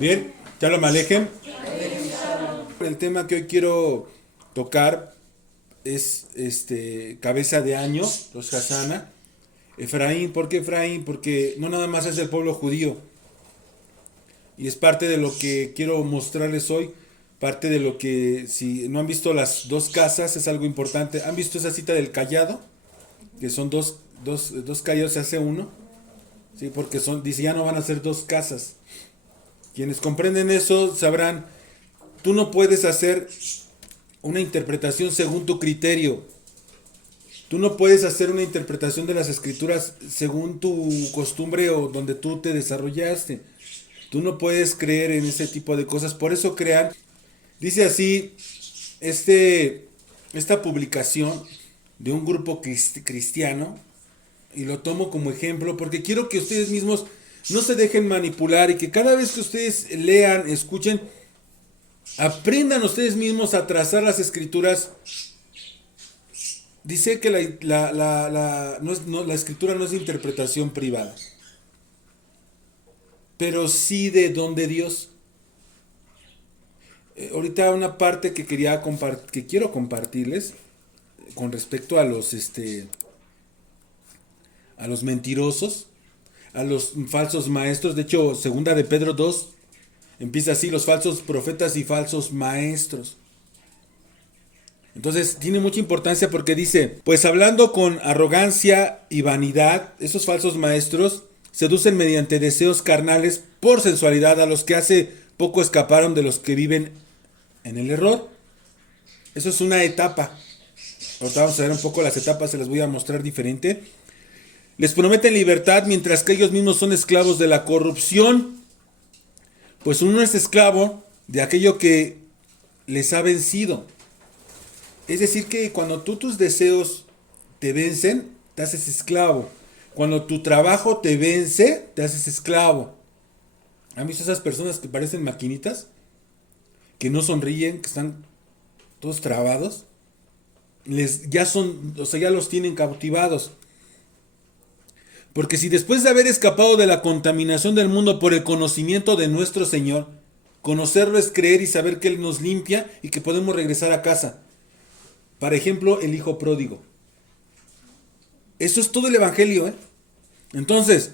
Bien, Shalom Alejem. El tema que hoy quiero tocar es cabeza de año, los Hasana. Efraín, ¿por qué Efraín? Porque no nada más es el pueblo judío. Y es parte de lo que quiero mostrarles hoy. Parte de lo que, si no han visto las dos casas, es algo importante. ¿Han visto esa cita del callado? Que son dos callados, se hace uno. Sí, porque dice, ya no van a ser dos casas. Quienes comprenden eso sabrán, tú no puedes hacer una interpretación según tu criterio. Tú no puedes hacer una interpretación de las escrituras según tu costumbre o donde tú te desarrollaste. Tú no puedes creer en ese tipo de cosas. Por eso crean, dice así, esta publicación de un grupo cristiano, y lo tomo como ejemplo porque quiero que ustedes mismos no se dejen manipular y que cada vez que ustedes lean, escuchen, aprendan ustedes mismos a trazar las escrituras. Dice que la escritura no es de interpretación privada, pero sí de don de Dios. Ahorita una parte que quiero compartirles con respecto a los mentirosos, a los falsos maestros. De hecho, segunda de Pedro 2 empieza así: los falsos profetas y falsos maestros. Entonces tiene mucha importancia porque dice, pues hablando con arrogancia y vanidad, esos falsos maestros seducen mediante deseos carnales por sensualidad a los que hace poco escaparon de los que viven en el error. Eso es una etapa. Ahorita vamos a ver un poco las etapas, se las voy a mostrar diferente. Les prometen libertad mientras que ellos mismos son esclavos de la corrupción. Pues uno es esclavo de aquello que les ha vencido. Es decir que cuando tus deseos te vencen, te haces esclavo. Cuando tu trabajo te vence, te haces esclavo. ¿Han visto esas personas que parecen maquinitas? Que no sonríen, que están todos trabados. Ya los tienen cautivados. Porque si después de haber escapado de la contaminación del mundo por el conocimiento de nuestro Señor, conocerlo es creer y saber que Él nos limpia y que podemos regresar a casa. Por ejemplo, el hijo pródigo. Eso es todo el evangelio, ¿eh? Entonces,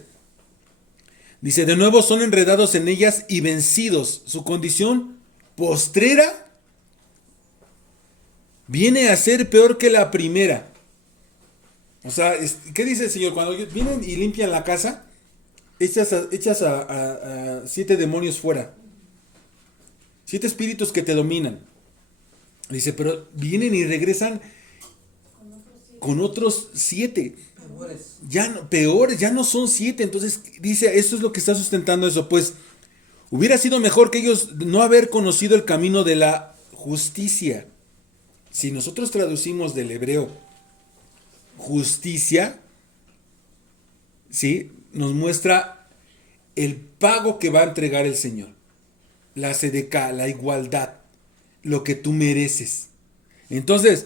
dice, de nuevo son enredados en ellas y vencidos. Su condición postrera viene a ser peor que la primera. O sea, ¿qué dice el Señor? Cuando vienen y limpian la casa, echas a 7 demonios fuera. 7 espíritus que te dominan. Dice, pero vienen y regresan con otros 7. Peores, ya no son 7. Entonces dice, esto es lo que está sustentando eso. Pues hubiera sido mejor que ellos no haber conocido el camino de la justicia. Si nosotros traducimos del hebreo justicia, ¿sí? Nos muestra el pago que va a entregar el Señor. La sedeká, la igualdad, lo que tú mereces. Entonces,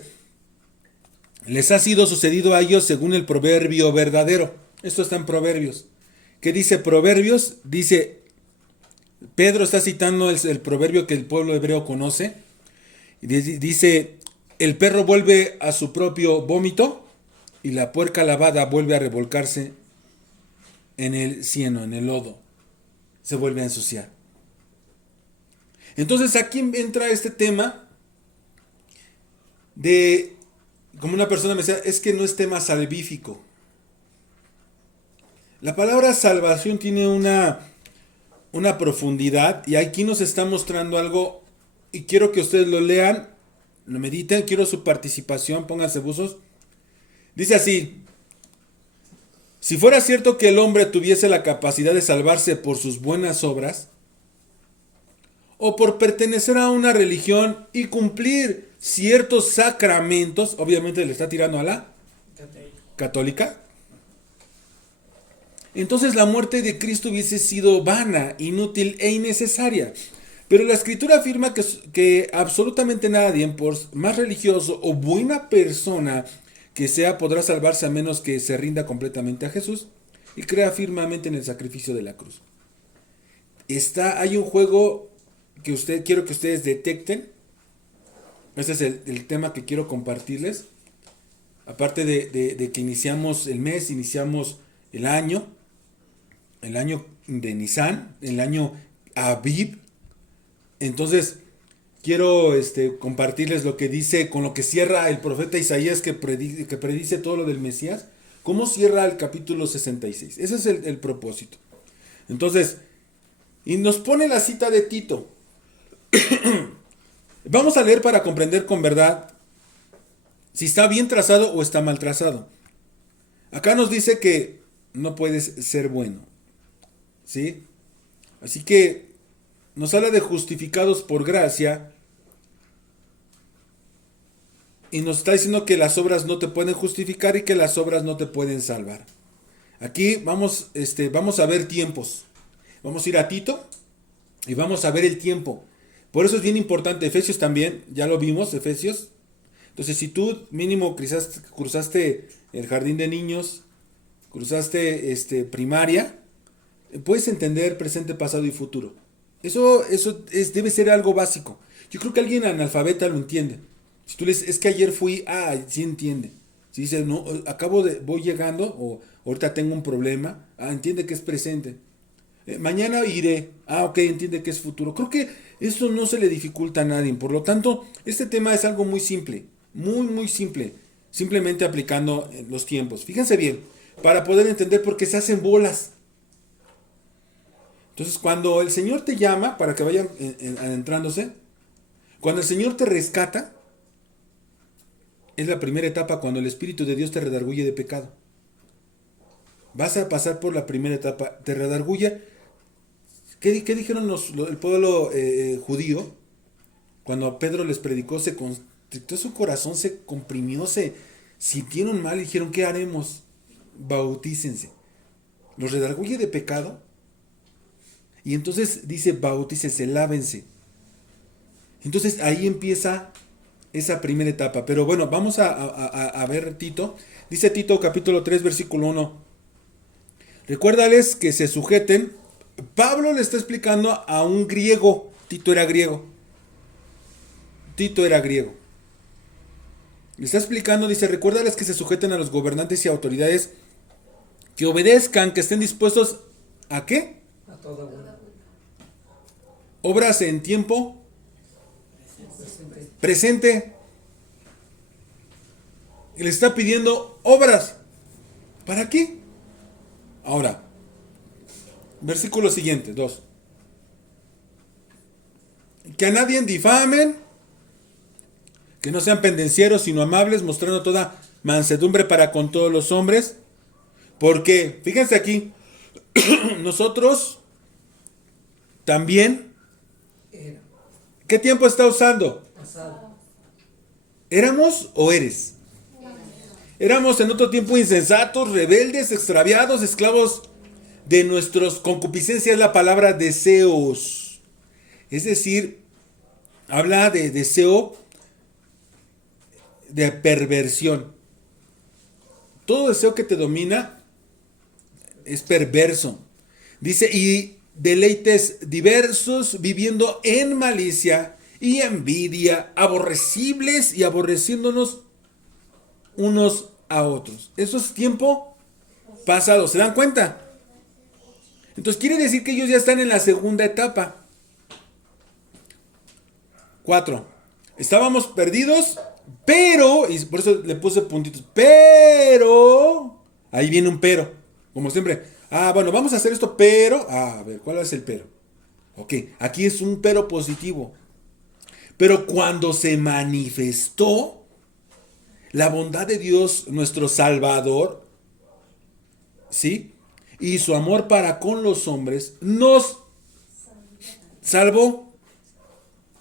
les ha sido sucedido a ellos según el proverbio verdadero. Esto está en Proverbios. ¿Qué dice Proverbios? Dice, Pedro está citando el proverbio que el pueblo hebreo conoce. Dice, el perro vuelve a su propio vómito y la puerca lavada vuelve a revolcarse en el cieno, en el lodo. Se vuelve a ensuciar. Entonces aquí entra este tema de, como una persona me decía, es que no es tema salvífico. La palabra salvación tiene una profundidad y aquí nos está mostrando algo y quiero que ustedes lo lean, lo mediten, quiero su participación, pónganse buzos. Dice así, si fuera cierto que el hombre tuviese la capacidad de salvarse por sus buenas obras, o por pertenecer a una religión y cumplir ciertos sacramentos, obviamente le está tirando a la católica, entonces la muerte de Cristo hubiese sido vana, inútil e innecesaria. Pero la Escritura afirma que absolutamente nadie, por más religioso o buena persona que sea, podrá salvarse a menos que se rinda completamente a Jesús y crea firmemente en el sacrificio de la cruz. hay un juego que quiero que ustedes detecten. Ese es el tema que quiero compartirles. Aparte de que iniciamos el mes, iniciamos el año de Nisan, el año Aviv. Entonces, quiero compartirles lo que dice, con lo que cierra el profeta Isaías que predice todo lo del Mesías. ¿Cómo cierra el capítulo 66? Ese es el propósito. Entonces, y nos pone la cita de Tito. Vamos a leer para comprender con verdad si está bien trazado o está mal trazado. Acá nos dice que no puedes ser bueno. ¿Sí? Así que nos habla de justificados por gracia y nos está diciendo que las obras no te pueden justificar y que las obras no te pueden salvar. Aquí vamos a ver tiempos. Vamos a ir a Tito y vamos a ver el tiempo. Por eso es bien importante. Efesios también, ya lo vimos, Efesios. Entonces, si tú mínimo cruzaste el jardín de niños, cruzaste primaria, puedes entender presente, pasado y futuro. Eso debe ser algo básico. Yo creo que alguien analfabeta lo entiende. Si tú le dices, es que ayer fui, sí entiende. Si dice, no, voy llegando, o ahorita tengo un problema, entiende que es presente. Mañana iré, ok, entiende que es futuro. Creo que eso no se le dificulta a nadie. Por lo tanto, este tema es algo muy simple, muy, muy simple. Simplemente aplicando los tiempos. Fíjense bien, para poder entender por qué se hacen bolas. Entonces, cuando el Señor te llama, para que vayan adentrándose, cuando el Señor te rescata, es la primera etapa cuando el Espíritu de Dios te redarguye de pecado. Vas a pasar por la primera etapa, te redarguye. ¿Qué dijeron el pueblo judío? Cuando Pedro les predicó, se constrictó su corazón, se comprimió, se sintieron mal y dijeron, ¿qué haremos? Bautícense. Los redarguye de pecado. Y entonces dice, bautícense, lávense. Entonces ahí empieza esa primera etapa. Pero bueno, vamos a ver Tito. Dice Tito capítulo 3, versículo 1. Recuérdales que se sujeten. Pablo le está explicando a un griego. Tito era griego. Le está explicando, dice, recuérdales que se sujeten a los gobernantes y autoridades, que obedezcan, que estén dispuestos ¿a qué? A toda buena. Obras en tiempo presente. Y le está pidiendo obras. ¿Para qué? Ahora, versículo siguiente, 2. Que a nadie difamen, que no sean pendencieros, sino amables, mostrando toda mansedumbre para con todos los hombres. Porque, fíjense aquí, nosotros también, ¿qué tiempo está usando? Pasado. ¿Éramos o eres? Éramos en otro tiempo insensatos, rebeldes, extraviados, esclavos de nuestras concupiscencias, la palabra deseos. Es decir, habla de deseo de perversión. Todo deseo que te domina es perverso. Dice, y deleites diversos, viviendo en malicia y envidia, aborrecibles y aborreciéndonos unos a otros. Eso es tiempo pasado, ¿se dan cuenta? Entonces quiere decir que ellos ya están en la segunda etapa. 4. Estábamos perdidos, pero, y por eso le puse puntitos, pero, ahí viene un pero, como siempre. Bueno, vamos a hacer esto, pero, a ver, ¿cuál es el pero? Ok, aquí es un pero positivo. Pero cuando se manifestó la bondad de Dios, nuestro Salvador, ¿sí? Y su amor para con los hombres, nos salvó,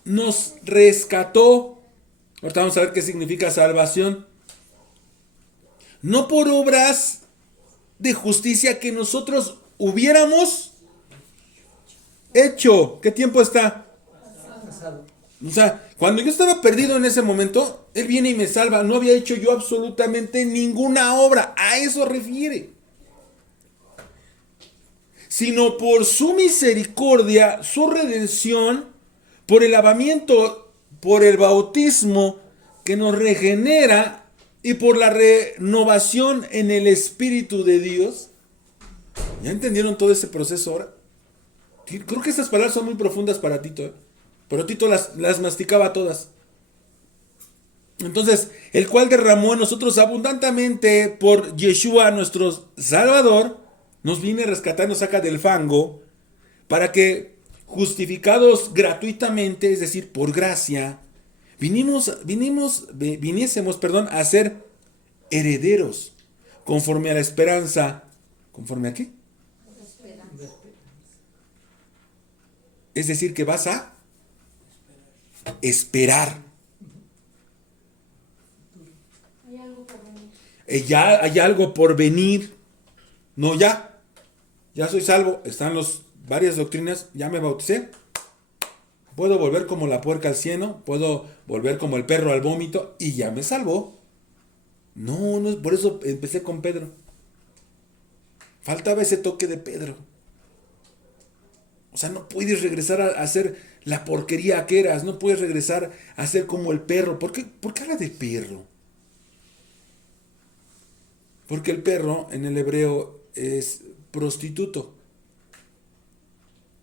nos rescató. Ahorita vamos a ver qué significa salvación. No por obras de justicia que nosotros hubiéramos hecho. ¿Qué tiempo está? Pasado. O sea, cuando yo estaba perdido en ese momento, Él viene y me salva. No había hecho yo absolutamente ninguna obra. A eso refiere. sino por su misericordia, su redención, por el lavamiento, por el bautismo que nos regenera y por la renovación en el Espíritu de Dios. ¿Ya entendieron todo ese proceso ahora? Creo que estas palabras son muy profundas para Tito, ¿eh? Pero Tito las masticaba todas. Entonces, el cual derramó en nosotros abundantemente por Yeshua, nuestro Salvador, nos viene a rescatar, nos saca del fango, para que, justificados gratuitamente, es decir, por gracia, viniésemos, a ser herederos, conforme a la esperanza. ¿Conforme a qué? Es decir, que vas a esperar. Ya hay algo por venir. No, ya soy salvo. Están varias doctrinas. Ya me bauticé. Puedo volver como la puerca al cieno. Puedo volver como el perro al vómito. Y ya me salvó. No, por eso empecé con Pedro. Faltaba ese toque de Pedro. O sea, no puedes regresar a hacer la porquería que eras. No puedes regresar a ser como el perro. ¿Por qué habla de perro? Porque el perro en el hebreo es prostituto,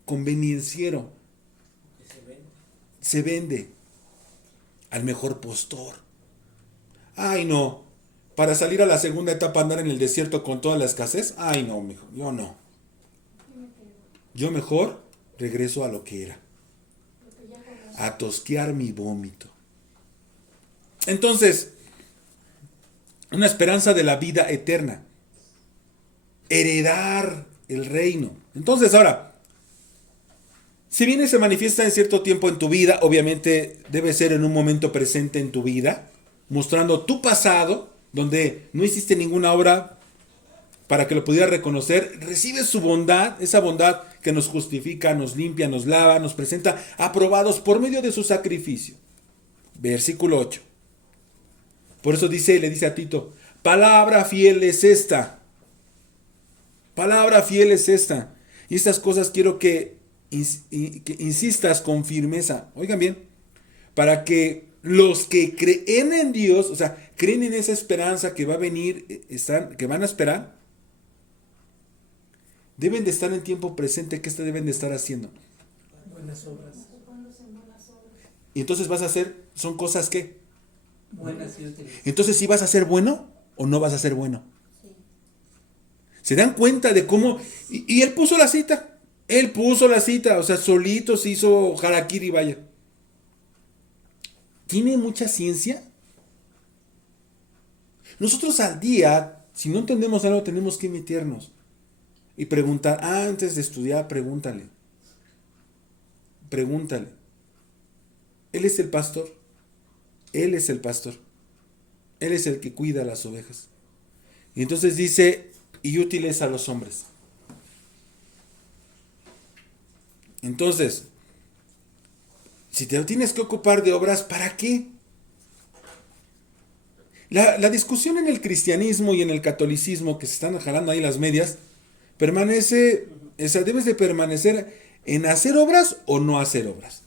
convenienciero. Se vende al mejor postor. Ay, no. Para salir a la segunda etapa, andar en el desierto con toda la escasez. Ay, no, mijo. Yo no. Yo mejor regreso a lo que era. A tosquear mi vómito. Entonces, una esperanza de la vida eterna. Heredar el reino. Entonces, ahora, si bien se manifiesta en cierto tiempo en tu vida, obviamente debe ser en un momento presente en tu vida, mostrando tu pasado, donde no hiciste ninguna obra para que lo pudieras reconocer. Recibes su bondad, esa bondad que nos justifica, nos limpia, nos lava, nos presenta aprobados por medio de su sacrificio. Versículo 8. Por eso le dice a Tito, palabra fiel es esta. Palabra fiel es esta. Y estas cosas quiero que insistas con firmeza. Oigan bien, para que los que creen en Dios, o sea, creen en esa esperanza que va a venir, que van a esperar, deben de estar en tiempo presente. ¿Qué deben de estar haciendo? Buenas obras. Y entonces vas a hacer, son cosas que... Buenas y útiles. Entonces, ¿sí vas a ser bueno o no vas a ser bueno? Sí. ¿Se dan cuenta de cómo? Y él puso la cita. Él puso la cita. O sea, solito se hizo harakiri, vaya. ¿Tiene mucha ciencia? Nosotros al día, si no entendemos algo, tenemos que meternos y preguntar. Antes de estudiar, pregúntale. Pregúntale. Él es el pastor. Él es el pastor. Él es el que cuida las ovejas. Y entonces dice, y útiles a los hombres. Entonces, si te tienes que ocupar de obras, ¿para qué? La discusión en el cristianismo y en el catolicismo, que se están jalando ahí las medias, permanece, o sea, debes de permanecer en hacer obras o no hacer obras.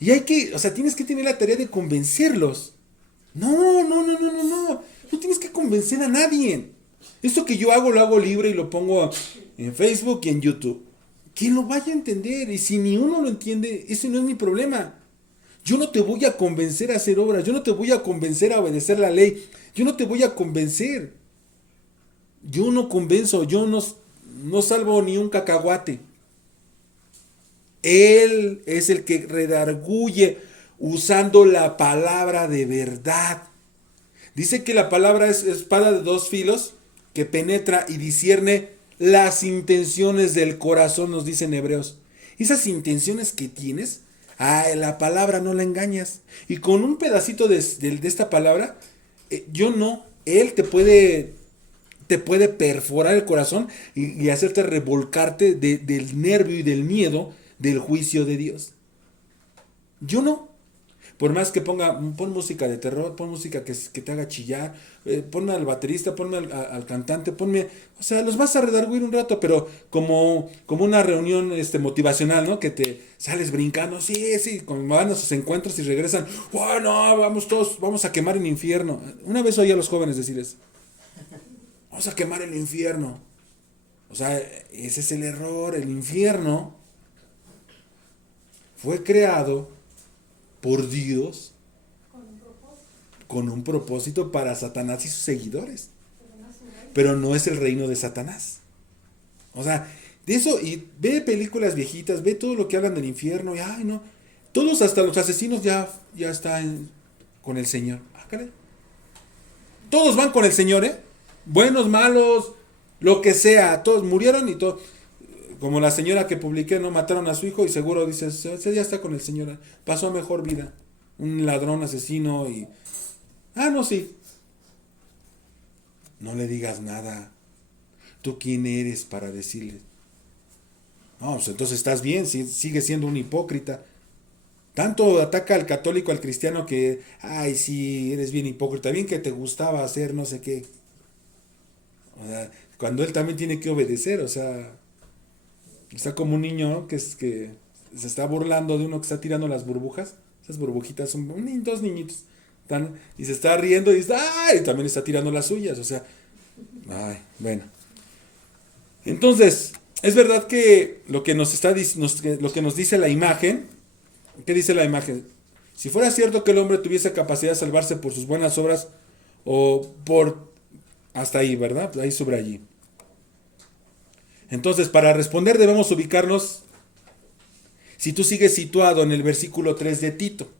Y o sea, tienes que tener la tarea de convencerlos. No. No tienes que convencer a nadie. Esto que yo hago, lo hago libre y lo pongo en Facebook y en YouTube. Quien lo vaya a entender. Y si ni uno lo entiende, ese no es mi problema. Yo no te voy a convencer a hacer obras. Yo no te voy a convencer a obedecer la ley. Yo no te voy a convencer. Yo no convenzo. Yo no salvo ni un cacahuate. Él es el que redarguye usando la palabra de verdad. Dice que la palabra es espada de dos filos que penetra y discierne las intenciones del corazón, nos dicen Hebreos. Esas intenciones que tienes, la palabra no la engañas. Y con un pedacito de esta palabra, Él te puede perforar el corazón y hacerte revolcarte del nervio y del miedo del juicio de Dios. Yo no. Por más que pon música de terror, pon música que te haga chillar, ponme al baterista, ponme al cantante, ponme, o sea, los vas a redarguir un rato, pero como una reunión motivacional, ¿no? Que te sales brincando, sí, sí, como van a sus encuentros y regresan, oh, no, vamos todos, vamos a quemar el infierno. Una vez oí a los jóvenes decirles, vamos a quemar el infierno. O sea, ese es el error, el infierno fue creado por Dios con un propósito para Satanás y sus seguidores. Pero no es el reino de Satanás. O sea, de eso, y ve películas viejitas, ve todo lo que hablan del infierno, y ay no, todos hasta los asesinos ya están con el Señor. Ah, caray. Todos van con el Señor, ¿eh? Buenos, malos, lo que sea, todos murieron y todo. Como la señora que publiqué, ¿no? Mataron a su hijo y seguro dices, ese ya está con el Señor, pasó mejor vida. Un ladrón, asesino y... Ah, no, sí. No le digas nada. ¿Tú quién eres para decirle? No, pues entonces estás bien, sigue siendo un hipócrita. Tanto ataca al católico, al cristiano que, ay, sí, eres bien hipócrita, bien que te gustaba hacer no sé qué. O sea, cuando él también tiene que obedecer, o sea, está como un niño, ¿no? que se está burlando de uno que está tirando las burbujas. Esas burbujitas son dos niñitos. Y se está riendo y dice, ¡ay! También está tirando las suyas, o sea, ay, bueno. Entonces, es verdad que lo que lo que nos dice la imagen, ¿qué dice la imagen? Si fuera cierto que el hombre tuviese capacidad de salvarse por sus buenas obras o por... Hasta ahí, ¿verdad? Ahí sobre allí. Entonces, para responder debemos ubicarnos, si tú sigues situado en el versículo 3 de Tito.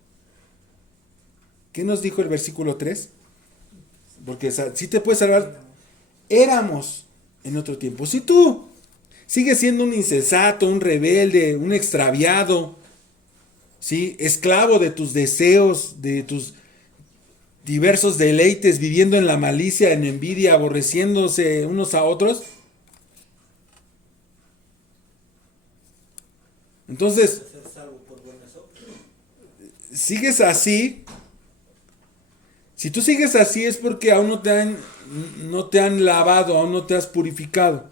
¿Qué nos dijo el versículo 3? Porque si te puedes salvar, éramos en otro tiempo. Si tú sigues siendo un insensato, un rebelde, un extraviado, ¿sí? Esclavo de tus deseos, de tus diversos deleites, viviendo en la malicia, en envidia, aborreciéndose unos a otros, entonces, sigues así. Si tú sigues así es porque aún no te han lavado, aún no te has purificado.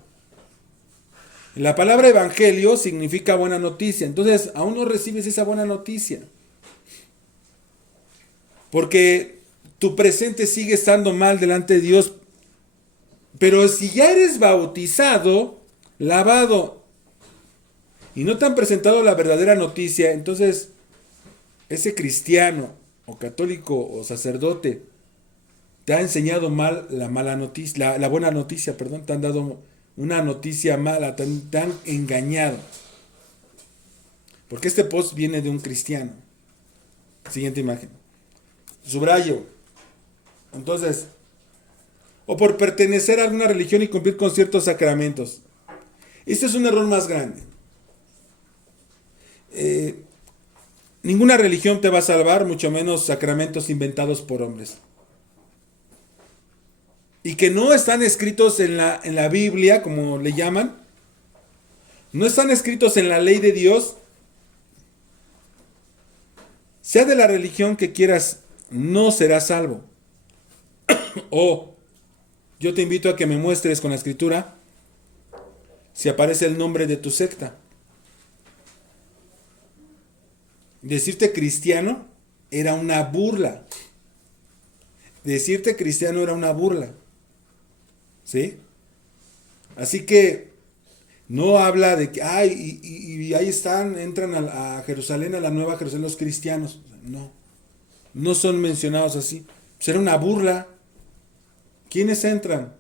La palabra evangelio significa buena noticia. Entonces, aún no recibes esa buena noticia. Porque tu presente sigue estando mal delante de Dios. Pero si ya eres bautizado, lavado, y no te han presentado la verdadera noticia, entonces ese cristiano o católico o sacerdote te ha enseñado mal la mala noticia, la buena noticia, perdón, te han dado una noticia mala, te han engañado. Porque este post viene de un cristiano. Siguiente imagen. Subrayo. Entonces, o por pertenecer a alguna religión y cumplir con ciertos sacramentos. Este es un error más grande. Ninguna religión te va a salvar, mucho menos sacramentos inventados por hombres. Y que no están escritos en la Biblia, como le llaman. No están escritos en la ley de Dios. Sea de la religión que quieras, no serás salvo. O yo te invito a que me muestres con la escritura si aparece el nombre de tu secta. Decirte cristiano era una burla. Decirte cristiano era una burla. ¿Sí? Así que no habla de que, ay, y ahí están, entran a Jerusalén, a la nueva Jerusalén, los cristianos. No, no son mencionados así. Será una burla. ¿Quiénes entran?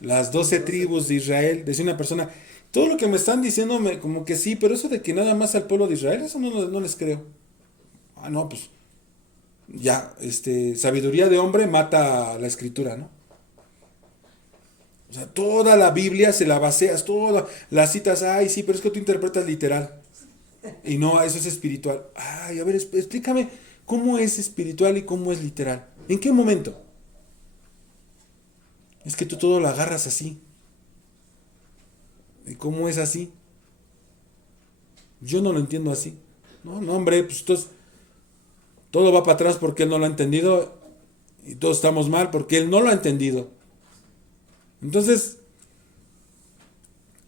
Las 12 tribus de Israel. Decía una persona, todo lo que me están diciendo, como que sí, pero eso de que nada más al pueblo de Israel, eso no les creo. Ah, no, pues ya, sabiduría de hombre mata la escritura, ¿no? O sea, toda la Biblia se la baseas, todas las citas, ay, sí, pero es que tú interpretas literal. Y no, eso es espiritual. Ay, a ver, explícame cómo es espiritual y cómo es literal. ¿En qué momento? Es que tú todo lo agarras así. ¿Y cómo es así? Yo no lo entiendo así. No, no, hombre, pues entonces todo va para atrás porque él no lo ha entendido y todos estamos mal porque él no lo ha entendido. Entonces,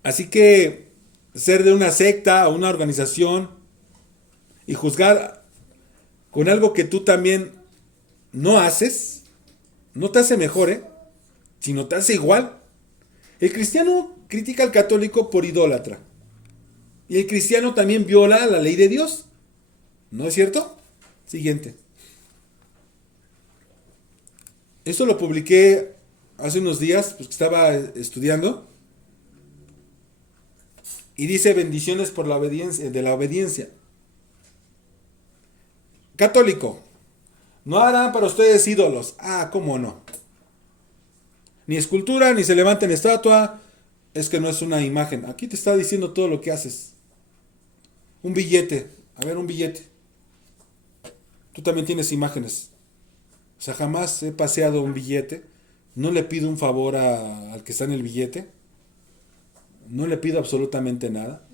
así que ser de una secta o una organización y juzgar con algo que tú también no haces, no te hace mejor, sino te hace igual. El cristiano critica al católico por idólatra. Y el cristiano también viola la ley de Dios. ¿No es cierto? Siguiente. Esto lo publiqué hace unos días, pues que estaba estudiando. Y dice bendiciones por la obediencia, de la obediencia. Católico. No harán para ustedes ídolos. Ah, ¿cómo no? Ni escultura, ni se levanten estatua. Es que no es una imagen. Aquí te está diciendo todo lo que haces. Un billete. A ver, un billete. Tú también tienes imágenes. O sea, jamás he paseado un billete. No le pido un favor al que está en el billete. No le pido absolutamente nada.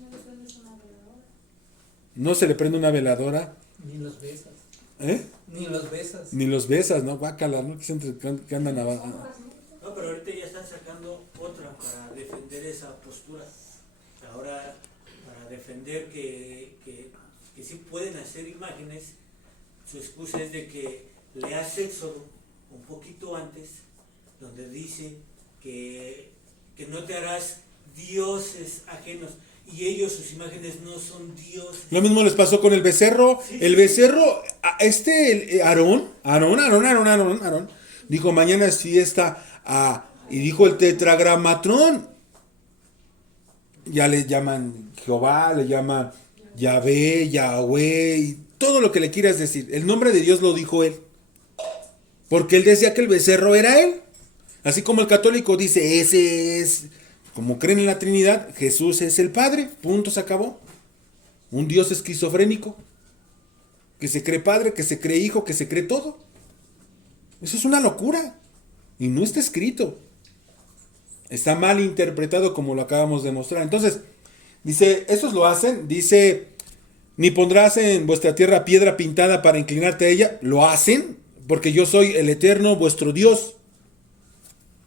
No se le prende una veladora. Ni los besas. ¿Eh? Ni los besas. Ni los besas, ¿no? Guácala, ¿no? Que andan No, pero ahorita ya están sacando otra para defender esa postura. Ahora, para defender que sí pueden hacer imágenes, su excusa es de que leas Éxodo un poquito antes, donde dice que no te harás dioses ajenos. Y ellos, sus imágenes no son dioses. Lo mismo les pasó con el becerro. Sí, El becerro, Aarón, dijo, mañana es fiesta. Y dijo el tetragramatrón. Ya le llaman Jehová, le llaman Yahvé, Yahweh, y todo lo que le quieras decir. El nombre de Dios lo dijo él. Porque él decía que el becerro era él. Así como el católico dice, ese es... Como creen en la Trinidad, Jesús es el Padre, punto, se acabó. Un Dios esquizofrénico, que se cree Padre, que se cree Hijo, que se cree todo. Eso es una locura. Y no está escrito. Está mal interpretado como lo acabamos de mostrar. Entonces, dice, estos lo hacen, dice, ni pondrás en vuestra tierra piedra pintada para inclinarte a ella. Lo hacen, porque yo soy el Eterno, vuestro Dios.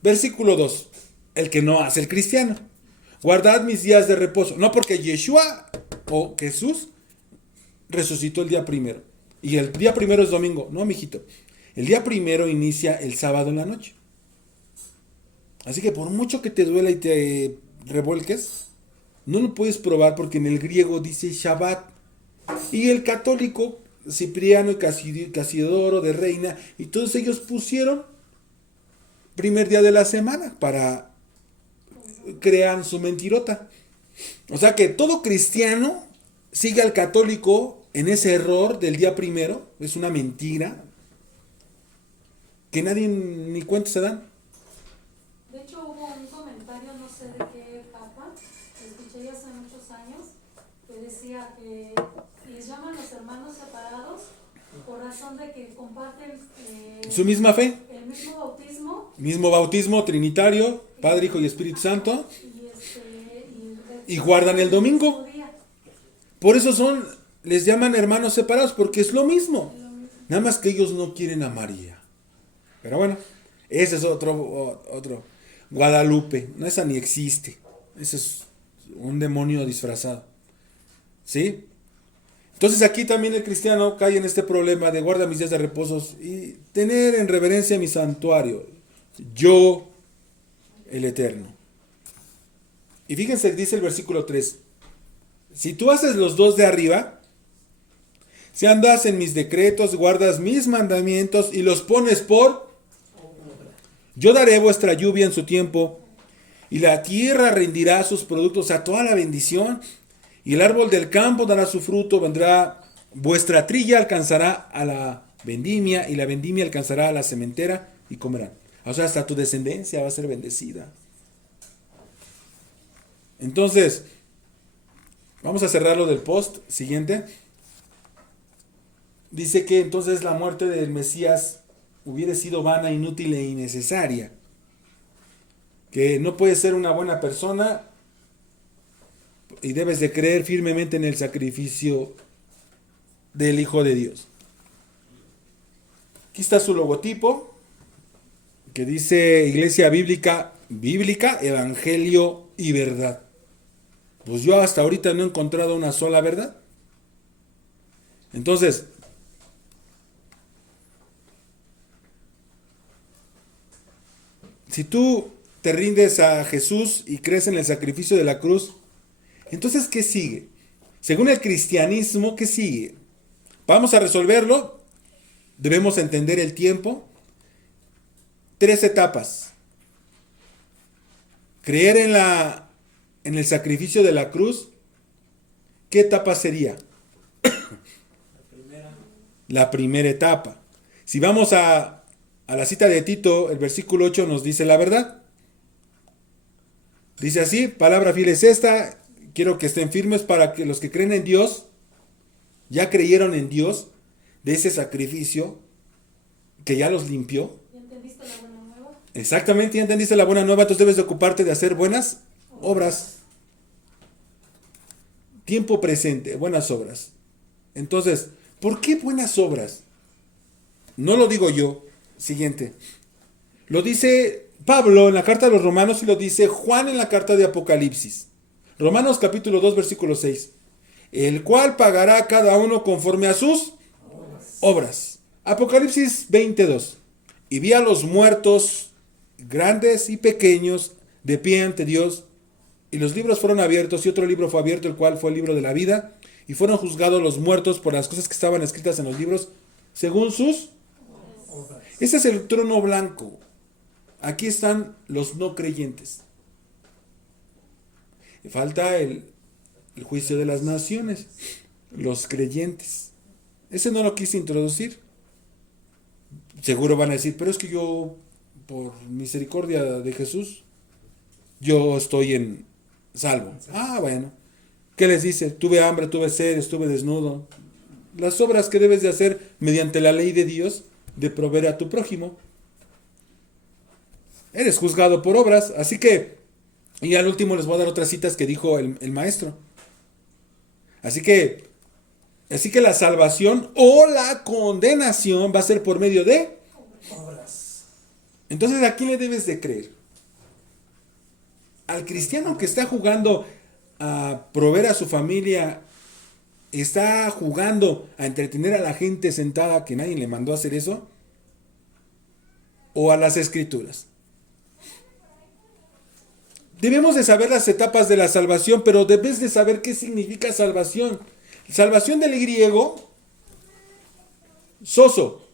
Versículo 2. El que no hace el cristiano. Guardad mis días de reposo. No porque Yeshua o Jesús resucitó el día primero. Y el día primero es domingo. No, mijito. El día primero inicia el sábado en la noche. Así que por mucho que te duela y te revuelques, no lo puedes probar porque en el griego dice Shabbat. Y el católico, Cipriano y Casiodoro de Reina, y todos ellos pusieron primer día de la semana para crear su mentirota. O sea que todo cristiano sigue al católico en ese error del día primero. Es una mentira que nadie ni cuenta se dan. De hecho hubo un comentario, no sé de qué papa, que escuché ya hace muchos años, que decía que les llaman los hermanos separados por razón de que comparten Su misma fe. el mismo bautismo. Mismo bautismo trinitario, Padre, Hijo y Espíritu Santo. Y guardan el domingo. Por eso les llaman hermanos separados, porque es lo mismo. Nada más que ellos no quieren a María. Pero bueno, ese es otro. Guadalupe, no, esa ni existe. Ese es un demonio disfrazado. ¿Sí? Entonces aquí también el cristiano cae en este problema de guarda mis días de reposos y tener en reverencia mi santuario. Yo, el Eterno. Y fíjense, dice el versículo 3. Si tú haces los dos de arriba, si andas en mis decretos, guardas mis mandamientos y los pones por... Yo daré vuestra lluvia en su tiempo y la tierra rendirá sus productos, a toda la bendición. Y el árbol del campo dará su fruto, vendrá vuestra trilla, alcanzará a la vendimia y la vendimia alcanzará a la sementera y comerán. O sea, hasta tu descendencia va a ser bendecida. Entonces, vamos a cerrar lo del post siguiente. Dice que entonces la muerte del Mesías hubiera sido vana, inútil e innecesaria. Que no puedes ser una buena persona y debes de creer firmemente en el sacrificio del Hijo de Dios. Aquí está su logotipo, que dice Iglesia Bíblica, Evangelio y Verdad. Pues yo hasta ahorita no he encontrado una sola verdad. Entonces, si tú te rindes a Jesús y crees en el sacrificio de la cruz, entonces, ¿qué sigue? Según el cristianismo, ¿qué sigue? Vamos a resolverlo. Debemos entender el tiempo. 3 etapas. Creer en el sacrificio de la cruz. ¿Qué etapa sería? La primera etapa. Si vamos a la cita de Tito, el versículo 8 nos dice la verdad. Dice así: palabra fiel es esta, quiero que estén firmes para que los que creen en Dios, ya creyeron en Dios, de ese sacrificio que ya los limpió. ¿Ya entendiste la buena nueva? Exactamente, ya entendiste la buena nueva, entonces debes de ocuparte de hacer buenas obras. Tiempo presente, buenas obras. Entonces, ¿por qué buenas obras? No lo digo yo. Siguiente. Lo dice Pablo en la carta de los Romanos y lo dice Juan en la carta de Apocalipsis. Romanos capítulo 2, versículo 6. El cual pagará a cada uno conforme a sus obras. Apocalipsis 22. Y vi a los muertos, grandes y pequeños, de pie ante Dios, y los libros fueron abiertos, y otro libro fue abierto, el cual fue el libro de la vida, y fueron juzgados los muertos por las cosas que estaban escritas en los libros, según sus... Ese es el trono blanco. Aquí están los no creyentes. Falta el juicio de las naciones, los creyentes. Ese no lo quise introducir. Seguro van a decir, pero es que yo, por misericordia de Jesús, yo estoy en salvo. Ah, bueno. ¿Qué les dice? Tuve hambre, tuve sed, estuve desnudo. Las obras que debes de hacer mediante la ley de Dios, de proveer a tu prójimo. Eres juzgado por obras. Así que, y al último les voy a dar otras citas que dijo el maestro. Así que la salvación o la condenación va a ser por medio de Obras. Entonces, ¿a quién le debes de creer? Al cristiano que está jugando a proveer a su familia, está jugando a entretener a la gente sentada que nadie le mandó a hacer eso, o a las escrituras. Debemos de saber las etapas de la salvación, pero debes de saber qué significa salvación. Salvación del griego, soso.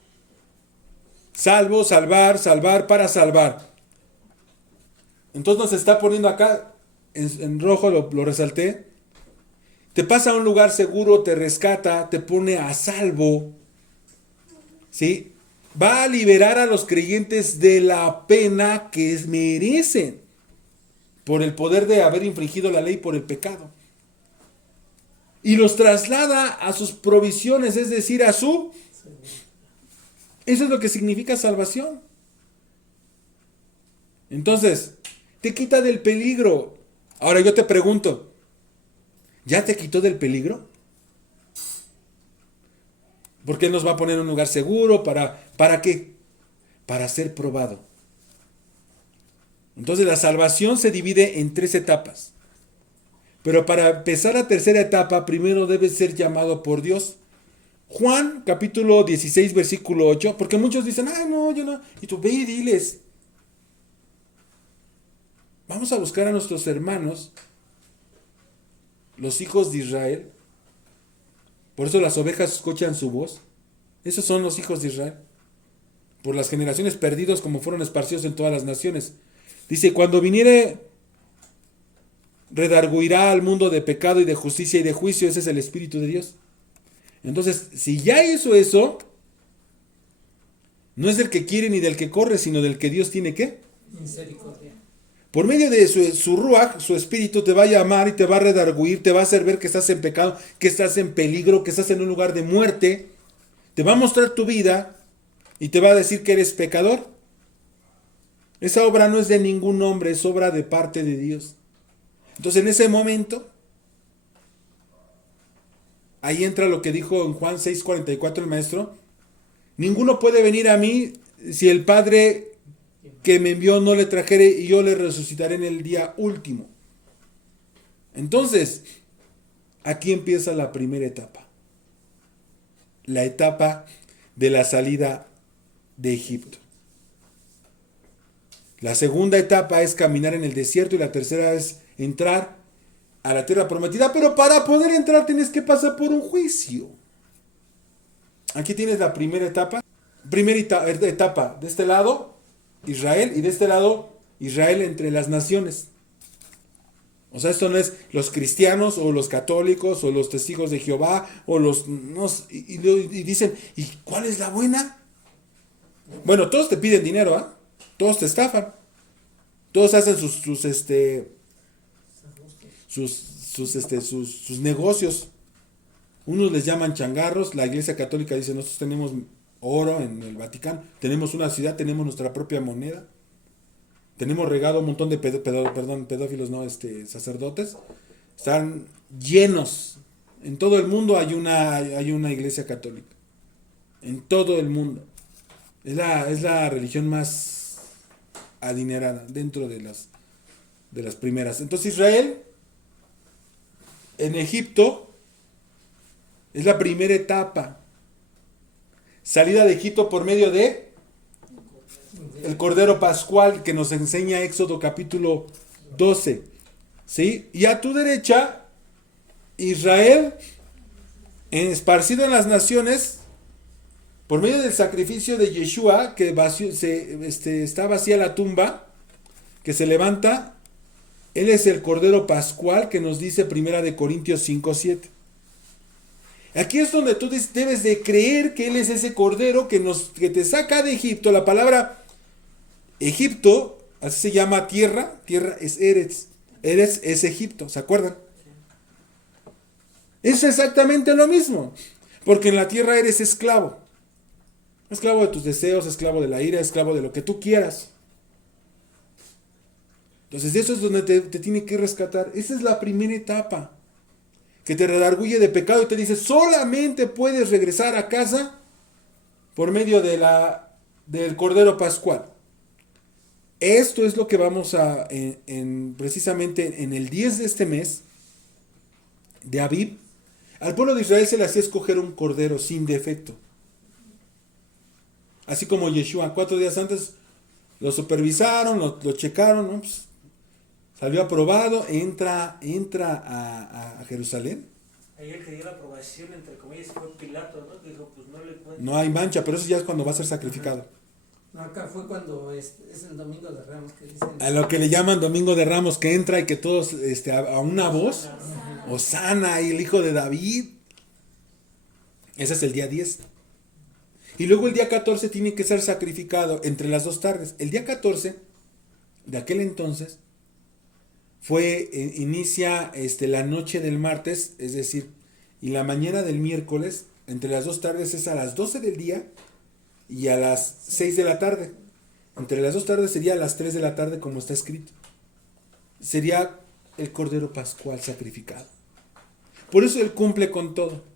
Salvo, salvar, salvar, para salvar. Entonces nos está poniendo acá, en rojo lo resalté. Te pasa a un lugar seguro, te rescata, te pone a salvo. ¿Sí? Va a liberar a los creyentes de la pena que merecen por el poder de haber infringido la ley por el pecado. Y los traslada a sus provisiones, es decir, a su... Eso es lo que significa salvación. Entonces, te quita del peligro. Ahora yo te pregunto, ¿ya te quitó del peligro? Porque Él nos va a poner en un lugar seguro, ¿para qué? Para ser probado. Entonces la salvación se divide en 3 etapas. Pero para empezar la tercera etapa, primero debes ser llamado por Dios. Juan, capítulo 16, versículo 8, porque muchos dicen, ay, no, yo no. Y tú ve y diles. Vamos a buscar a nuestros hermanos, los hijos de Israel. Por eso las ovejas escuchan su voz. Esos son los hijos de Israel. Por las generaciones perdidos como fueron esparcidos en todas las naciones. Dice, cuando viniere, redarguirá al mundo de pecado y de justicia y de juicio. Ese es el Espíritu de Dios. Entonces, si ya hizo eso, no es del que quiere ni del que corre, sino del que Dios tiene que. Misericordia. Por medio de su ruaj, su espíritu te va a llamar y te va a redarguir, te va a hacer ver que estás en pecado, que estás en peligro, que estás en un lugar de muerte. Te va a mostrar tu vida y te va a decir que eres pecador. Esa obra no es de ningún hombre, es obra de parte de Dios. Entonces en ese momento, ahí entra lo que dijo en Juan 6:44 el maestro. Ninguno puede venir a mí si el Padre que me envió no le trajere, y yo le resucitaré en el día último. Entonces, aquí empieza la primera etapa. La etapa de la salida de Egipto. La segunda etapa es caminar en el desierto y la tercera es entrar a la tierra prometida. Pero para poder entrar tienes que pasar por un juicio. Aquí tienes la primera etapa. Etapa de este lado, Israel, y de este lado, Israel entre las naciones. O sea, esto no es los cristianos o los católicos o los testigos de Jehová o los... No, y dicen, ¿y cuál es la buena? Bueno, todos te piden dinero, ¿ah? Todos te estafan. Todos hacen sus negocios. Unos les llaman changarros. La Iglesia Católica dice, nosotros tenemos oro en el Vaticano, tenemos una ciudad, tenemos nuestra propia moneda, tenemos regado un montón de pedófilos, no, sacerdotes. Están llenos. En todo el mundo hay una iglesia católica. En todo el mundo. Es la religión más adinerada dentro de las primeras. Entonces Israel, en Egipto, es la primera etapa. Salida de Egipto por medio de el Cordero Pascual que nos enseña Éxodo capítulo 12. ¿Sí? Y a tu derecha, Israel, esparcido en las naciones, por medio del sacrificio de Yeshua, que está vacía la tumba, que se levanta. Él es el Cordero Pascual que nos dice 1 Corintios 5:7. Aquí es donde tú debes de creer que Él es ese Cordero que te saca de Egipto. La palabra Egipto, así se llama tierra es Eretz. Eretz es Egipto, ¿se acuerdan? Es exactamente lo mismo, porque en la tierra eres esclavo. Esclavo de tus deseos, esclavo de la ira, esclavo de lo que tú quieras. Entonces eso es donde te tiene que rescatar. Esa es la primera etapa. Que te redarguye de pecado y te dice, solamente puedes regresar a casa por medio del Cordero Pascual. Esto es lo que vamos a, precisamente en el 10 de este mes, de Abib, al pueblo de Israel se le hacía escoger un cordero sin defecto. Así como Yeshua, 4 días antes lo supervisaron, lo checaron, ¿no? Pues, salió aprobado, entra a Jerusalén. Ayer que dio la aprobación, entre comillas, fue Pilato, ¿no? Dijo, pues no le pueden... No hay mancha, pero eso ya es cuando va a ser sacrificado. No, acá fue cuando es el Domingo de Ramos que dicen. A lo que le llaman Domingo de Ramos, que entra y que todos, a una voz, Hosana y el hijo de David. Ese es el día 10. Y luego el día 14 tiene que ser sacrificado entre las 2 tardes. El día 14, de aquel entonces, inicia la noche del martes, es decir, y la mañana del miércoles, entre las 2 tardes es a las 12 del día y a las 6 de la tarde. Entre las 2 tardes sería a las 3 de la tarde, como está escrito. Sería el Cordero Pascual sacrificado. Por eso él cumple con todo.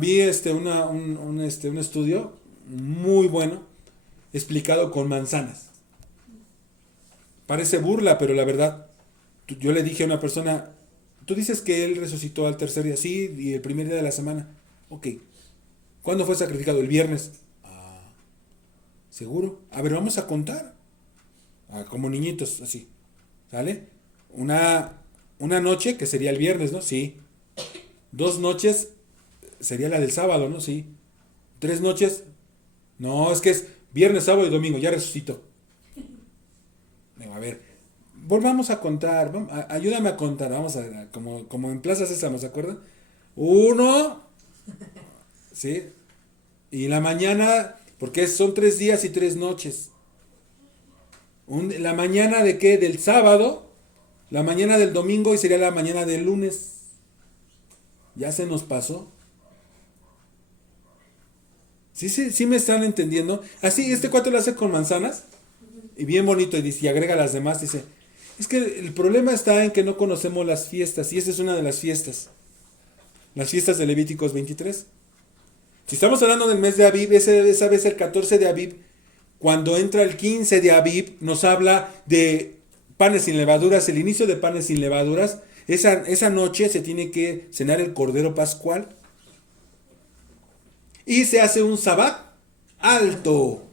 Vi un estudio muy bueno, explicado con manzanas. Parece burla, pero la verdad, yo le dije a una persona, tú dices que él resucitó al tercer día, sí, y el primer día de la semana. Ok. ¿Cuándo fue sacrificado? El viernes. ¿Seguro? A ver, vamos a contar. Como niñitos, así. ¿Sale? Una noche, que sería el viernes, ¿no? Sí. 2 noches, sería la del sábado, ¿no? Sí. 3 noches. No, es que es viernes, sábado y domingo, ya resucitó. A ver, volvamos a contar, ayúdame a contar, vamos a ver, como en Plaza Sésamo, ¿se acuerdan? 1, ¿sí? Y la mañana, porque son 3 días y 3 noches. La mañana de qué? Del sábado, la mañana del domingo y sería la mañana del lunes. Ya se nos pasó. ¿Sí me están entendiendo? Así, este cuate lo hace con manzanas. Y bien bonito, y dice, y agrega las demás, dice, Es que el problema está en que no conocemos las fiestas, y esta es una de las fiestas. Las fiestas de Levíticos 23. Si estamos hablando del mes de Abib, esa vez el 14 de Abib, cuando entra el 15 de Abib, nos habla de panes sin levaduras, el inicio de panes sin levaduras. Esa noche se tiene que cenar el cordero pascual. Y se hace un sabbat alto.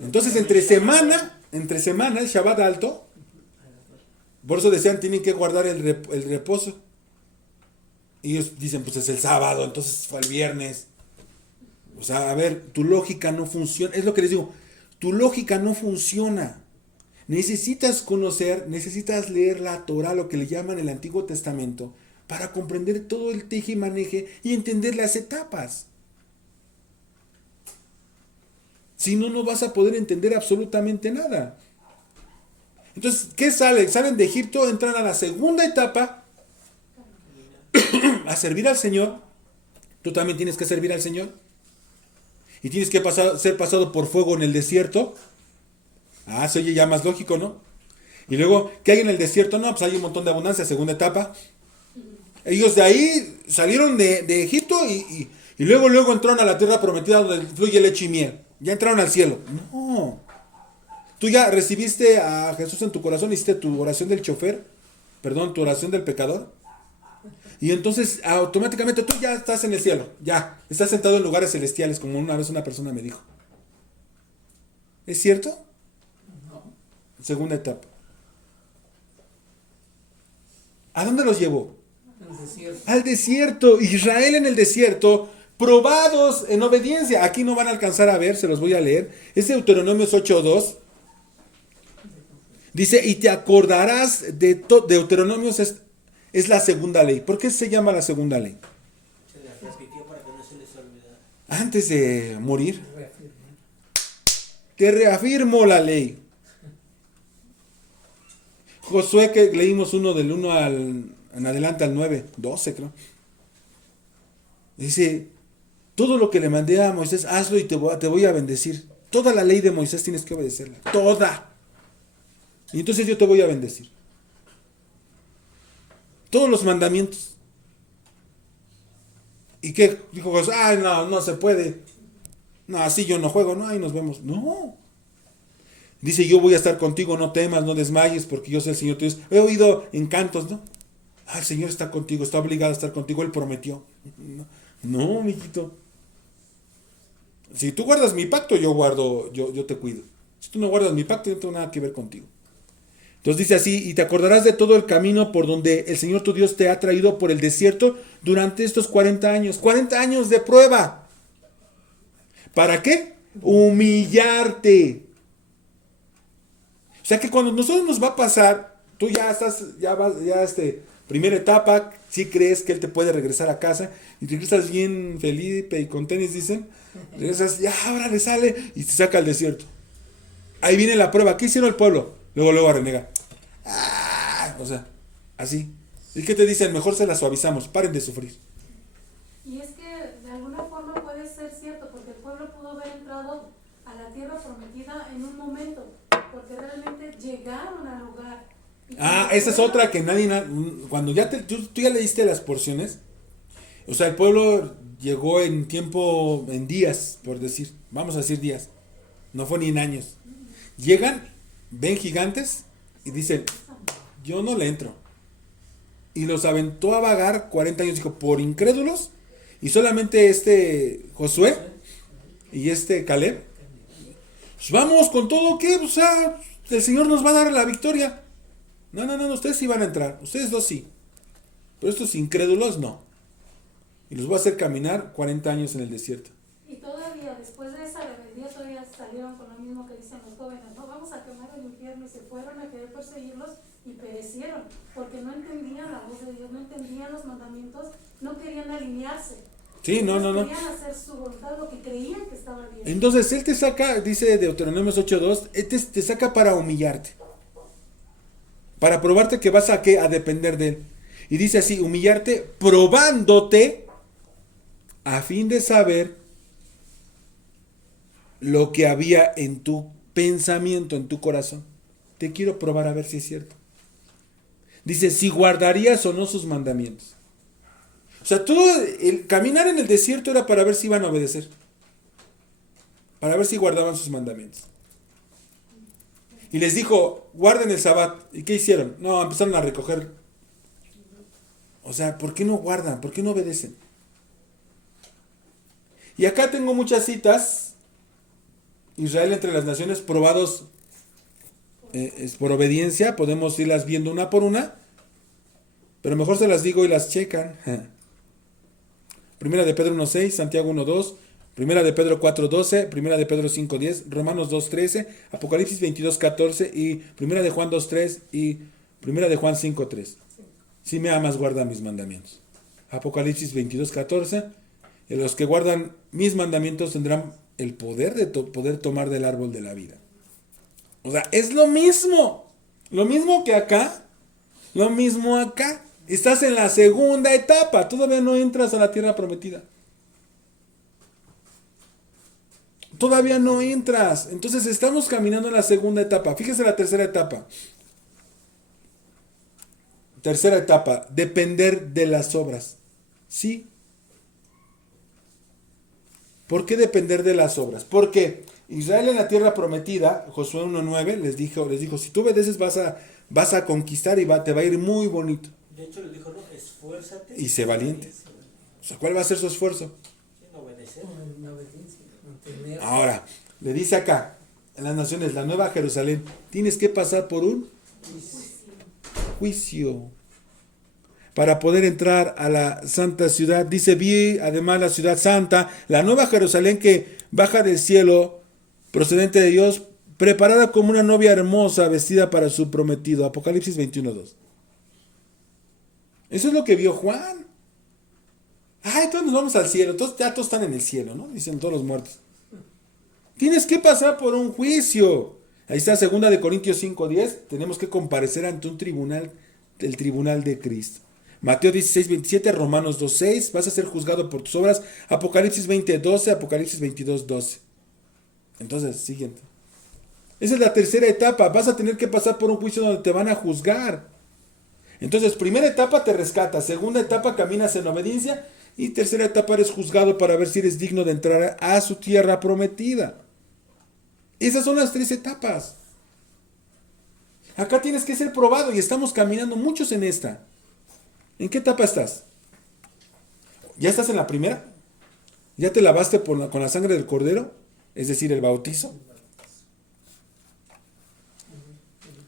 Entonces entre semana, el Shabbat alto, por eso decían, tienen que guardar el reposo. Y ellos dicen, pues es el sábado, entonces fue el viernes. O sea, a ver, tu lógica no funciona. Es lo que les digo, tu lógica no funciona. Necesitas conocer, necesitas leer la Torah, lo que le llaman el Antiguo Testamento, para comprender todo el teje y maneje y entender las etapas. Si no, no vas a poder entender absolutamente nada. Entonces, ¿qué salen? Salen de Egipto, entran a la segunda etapa, a servir al Señor. Tú también tienes que servir al Señor. Y tienes que ser pasado por fuego en el desierto. Se oye ya más lógico, ¿no? Y luego, ¿qué hay en el desierto? No, pues hay un montón de abundancia, segunda etapa. Ellos de ahí salieron de Egipto y luego entraron a la tierra prometida donde fluye leche y miel. Ya entraron al cielo. No. Tú ya recibiste a Jesús en tu corazón, hiciste tu oración del chofer, tu oración del pecador. Y entonces automáticamente tú ya estás en el cielo. Ya, estás sentado en lugares celestiales, como una vez una persona me dijo. ¿Es cierto? No. Segunda etapa. ¿A dónde los llevó? El desierto. Al desierto. Israel en el desierto, probados en obediencia. Aquí no van a alcanzar a ver, se los voy a leer. Es Deuteronomios 8:2. Dice, y te acordarás de Deuteronomios es la segunda ley. ¿Por qué se llama la segunda ley? Se la repitió para que no se les olvidara. Antes de morir, Reafirma. te reafirmo la ley. Josué, que leímos uno del 1 en adelante al 9, 12 creo. Dice, todo lo que le mandé a Moisés, hazlo y te voy a bendecir. Toda la ley de Moisés tienes que obedecerla. Toda. Y entonces yo te voy a bendecir. Todos los mandamientos. ¿Y qué? Dijo Josué, no se puede. No, así yo no juego, no, ahí nos vemos. No. Dice, yo voy a estar contigo, no temas, no desmayes, porque yo soy el Señor tu Dios. He oído encantos, ¿no? El Señor está contigo, está obligado a estar contigo, Él prometió. No, mijito. Si tú guardas mi pacto, yo te cuido. Si tú no guardas mi pacto, yo no tengo nada que ver contigo. Entonces dice así, y te acordarás de todo el camino por donde el Señor tu Dios te ha traído por el desierto durante estos 40 años. 40 años de prueba. ¿Para qué? Humillarte. O sea que cuando nosotros nos va a pasar, tú ya primera etapa, si crees que Él te puede regresar a casa, y regresas bien Felipe y con tenis, dicen, regresas, ya ahora le sale, y te saca al desierto. Ahí viene la prueba. ¿Qué hicieron el pueblo? Luego a renegar. O sea, así. ¿Y qué te dicen? Mejor se la suavizamos, paren de sufrir. Y es que de alguna forma puede ser cierto, porque el pueblo pudo haber entrado a la tierra prometida en un momento, porque realmente llegaron al lugar. Esa es otra que cuando tú ya leíste las porciones, o sea, el pueblo llegó en tiempo, en días, por decir, vamos a decir días, no fue ni en años. Llegan, ven gigantes y dicen, yo no le entro. Y los aventó a vagar 40 años, dijo, por incrédulos. Y solamente Josué y Caleb, pues vamos con todo, que o sea, el Señor nos va a dar la victoria. No, ustedes sí van a entrar, ustedes dos sí. Pero estos incrédulos no. Y los voy a hacer caminar 40 años en el desierto. Y todavía, después de esa rebeldía, todavía salieron con lo mismo que dicen los jóvenes, no, vamos a quemar el infierno, y se fueron a querer perseguirlos y perecieron, porque no entendían la voz de Dios, no entendían los mandamientos, no querían alinearse. Sí, no. Querían hacer su voluntad, lo que creían que estaba bien. Entonces Él te saca, dice Deuteronomios 8:2, Él te saca para humillarte. Para probarte que vas a depender de Él. Y dice así, humillarte probándote a fin de saber lo que había en tu pensamiento, en tu corazón. te quiero probar a ver si es cierto. Dice, si guardarías o no sus mandamientos. O sea, todo el caminar en el desierto era para ver si iban a obedecer. Para ver si guardaban sus mandamientos. Y les dijo, guarden el Sabbat. ¿Y qué hicieron? No, empezaron a recoger. O sea, ¿por qué no guardan? ¿Por qué no obedecen? Y acá tengo muchas citas. Israel entre las naciones probados es por obediencia. Podemos irlas viendo una por una. Pero mejor se las digo y las checan. Primera de Pedro 1.6, Santiago 1.2, Primera de Pedro 4.12, Primera de Pedro 5.10, Romanos 2.13, Apocalipsis 22.14 y Primera de Juan 2.3 y Primera de Juan 5.3. Si me amas, guarda mis mandamientos. Apocalipsis 22.14, los que guardan mis mandamientos tendrán el poder de poder tomar del árbol de la vida. O sea, es lo mismo que acá, lo mismo acá. Estás en la segunda etapa, todavía no entras a la tierra prometida. Todavía no entras. Entonces estamos caminando en la segunda etapa. Fíjese la tercera etapa. Tercera etapa, depender de las obras. ¿Sí? ¿Por qué depender de las obras? Porque Israel en la tierra prometida, Josué 1.9, les dijo, si tú obedeces vas a conquistar y te va a ir muy bonito. De hecho, le dijo, no, esfuérzate. Y sé valiente. O sea, ¿cuál va a ser su esfuerzo? Sin obedecer. En obediencia, mantener. Ahora, le dice acá, en las naciones, la nueva Jerusalén, tienes que pasar por un juicio para poder entrar a la santa ciudad. Dice, vi además la ciudad santa, la nueva Jerusalén que baja del cielo, procedente de Dios, preparada como una novia hermosa, vestida para su prometido. Apocalipsis 21.2. Eso es lo que vio Juan. Entonces nos vamos al cielo. Todos están en el cielo, ¿no? Dicen todos los muertos. Tienes que pasar por un juicio. Ahí está 2 de Corintios 5.10. Tenemos que comparecer ante un tribunal, el tribunal de Cristo. Mateo 16.27, Romanos 2.6. Vas a ser juzgado por tus obras. Apocalipsis 20.12, Apocalipsis 22.12. Entonces, siguiente. Esa es la tercera etapa. Vas a tener que pasar por un juicio donde te van a juzgar. Entonces, primera etapa te rescatas, segunda etapa caminas en obediencia y tercera etapa eres juzgado para ver si eres digno de entrar a su tierra prometida. Esas son las tres etapas. Acá tienes que ser probado y estamos caminando muchos en esta. ¿En qué etapa estás? ¿Ya estás en la primera? ¿Ya te lavaste con la sangre del cordero? Es decir, el bautizo.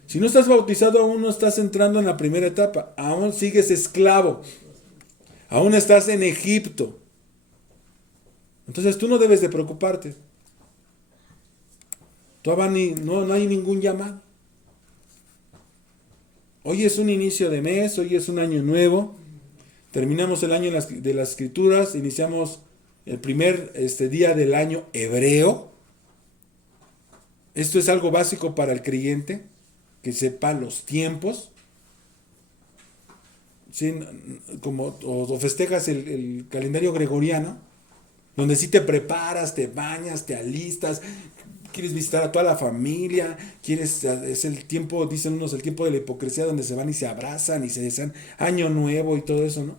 Si no estás bautizado, aún no estás entrando en la primera etapa. Aún sigues esclavo. Aún estás en Egipto. Entonces tú no debes de preocuparte. Todavía no hay ningún llamado. Hoy es un inicio de mes, hoy es un año nuevo. Terminamos el año de las Escrituras, iniciamos el primer día del año hebreo. Esto es algo básico para el creyente, que sepa los tiempos. ¿Sí? O festejas el calendario gregoriano, donde sí te preparas, te bañas, te alistas, quieres visitar a toda la familia, es el tiempo, dicen unos, el tiempo de la hipocresía, donde se van y se abrazan y se desean año nuevo y todo eso, ¿no?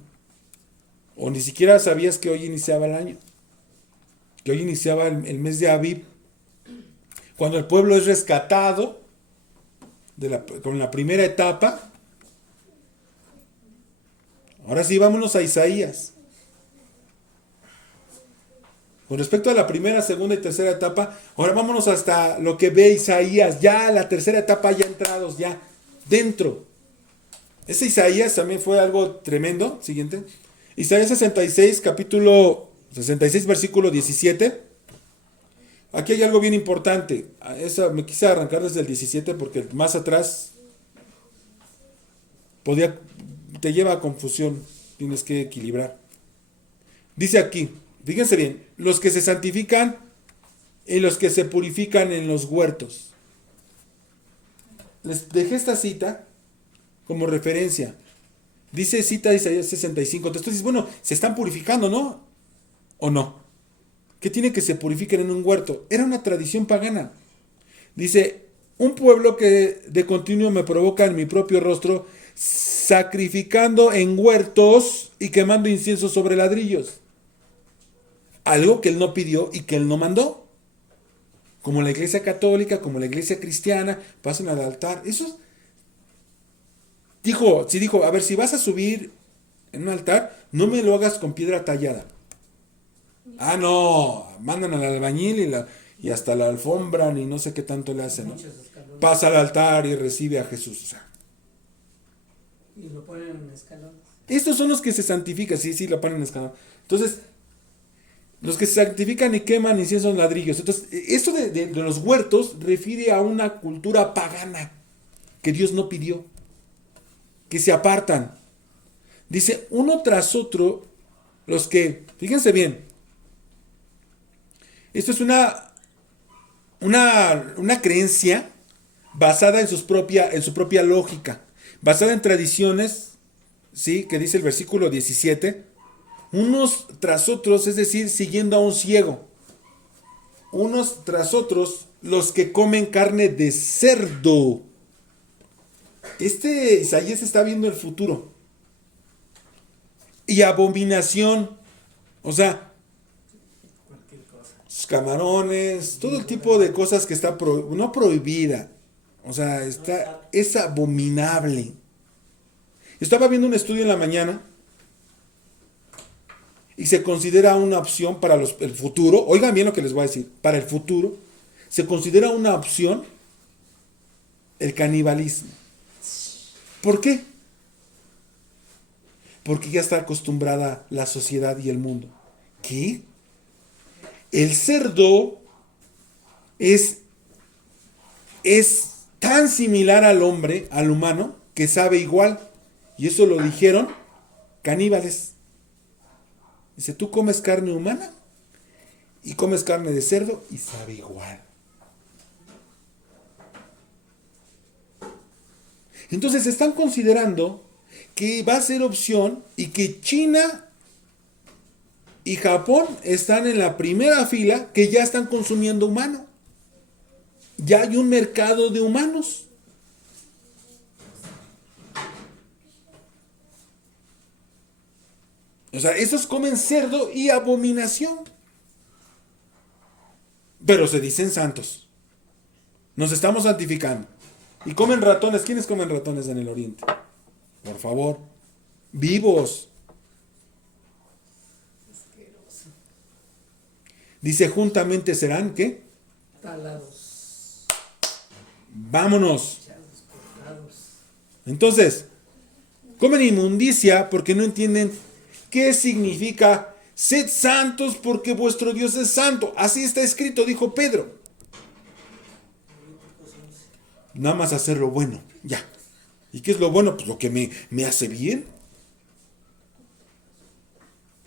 O ni siquiera sabías que hoy iniciaba el año, que hoy iniciaba el mes de Abib, cuando el pueblo es rescatado con la primera etapa. Ahora sí, vámonos a Isaías. Con respecto a la primera, segunda y tercera etapa, ahora vámonos hasta lo que ve Isaías. Ya la tercera etapa, ya entrados, ya dentro. Ese Isaías también fue algo tremendo. Siguiente. Isaías 66, capítulo 66, versículo 17. Aquí hay algo bien importante. Me quise arrancar desde el 17 porque más atrás te lleva a confusión. Tienes que equilibrar. Dice aquí, fíjense bien, los que se santifican y los que se purifican en los huertos. Les dejé esta cita como referencia. Dice cita de Isaías 65. Entonces dices, bueno, se están purificando, ¿no? ¿O no? ¿Qué tiene que se purifiquen en un huerto? Era una tradición pagana. Dice, un pueblo que de continuo me provoca en mi propio rostro, sacrificando en huertos y quemando incienso sobre ladrillos. Algo que él no pidió y que él no mandó. Como la iglesia católica, como la iglesia cristiana, pasan al altar. Eso dijo, a ver, si vas a subir en un altar, no me lo hagas con piedra tallada. Ah, no, mandan al albañil y hasta la alfombran y no sé qué tanto le hacen, ¿no? Muchos escalones. Pasa al altar y recibe a Jesús. O sea, Y lo ponen en escalones. estos son los que se santifican, sí, lo ponen en escalón. Entonces, los que se santifican y queman incienso en ladrillos. Entonces, esto de los huertos refiere a una cultura pagana que Dios no pidió, que se apartan. Dice, uno tras otro, los que, fíjense bien, esto es una creencia basada en su propia lógica, basada en tradiciones, ¿sí? Que dice el versículo 17, unos tras otros, es decir, siguiendo a un ciego. Unos tras otros, los que comen carne de cerdo. Isaías está viendo el futuro. Y abominación. O sea, Cualquier cosa. camarones, todo el tipo de cosas que está no prohibida. O sea, es abominable. Estaba viendo un estudio en la mañana y se considera una opción para el futuro. Oigan bien lo que les voy a decir. Para el futuro, se considera una opción el canibalismo. ¿Por qué? Porque ya está acostumbrada la sociedad y el mundo. ¿Qué? El cerdo es tan similar al hombre, al humano, que sabe igual. Y eso lo dijeron caníbales. Dice, tú comes carne humana y comes carne de cerdo y sabe igual. Entonces están considerando que va a ser opción y que China y Japón están en la primera fila, que ya están consumiendo humano. Ya hay un mercado de humanos. O sea, esos comen cerdo y abominación. Pero se dicen santos. Nos estamos santificando. Y comen ratones. ¿Quiénes comen ratones en el oriente? Por favor. Vivos. Asqueroso. Dice, juntamente serán, ¿qué? Talados. Vámonos. Echados, cortados. Entonces, comen inmundicia porque no entienden qué significa sed santos porque vuestro Dios es santo. Así está escrito, dijo Pedro. Nada más hacer lo bueno, ya. ¿Y qué es lo bueno? Pues lo que me hace bien.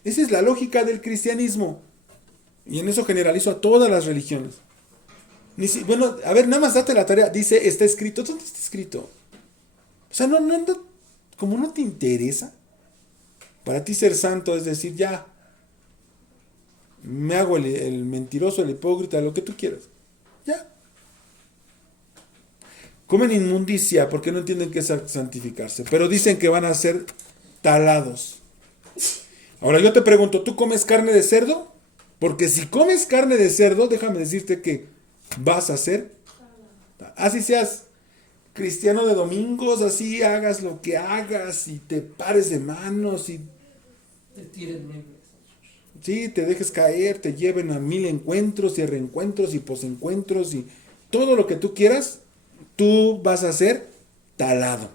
Esa es la lógica del cristianismo. Y en eso generalizo a todas las religiones. Bueno, a ver, nada más date la tarea. Dice, está escrito. ¿Dónde está escrito? O sea, como no te interesa. Para ti ser santo es decir, ya. Me hago el mentiroso, el hipócrita, lo que tú quieras. Ya. Comen inmundicia porque no entienden qué es santificarse. Pero dicen que van a ser talados. Ahora yo te pregunto, ¿tú comes carne de cerdo? Porque si comes carne de cerdo, déjame decirte que vas a ser. Así seas cristiano de domingos, así hagas lo que hagas y te pares de manos y Te tiren miembros. sí, te dejes caer, te lleven a 1000 encuentros y reencuentros y posencuentros y todo lo que tú quieras, tú vas a ser talado.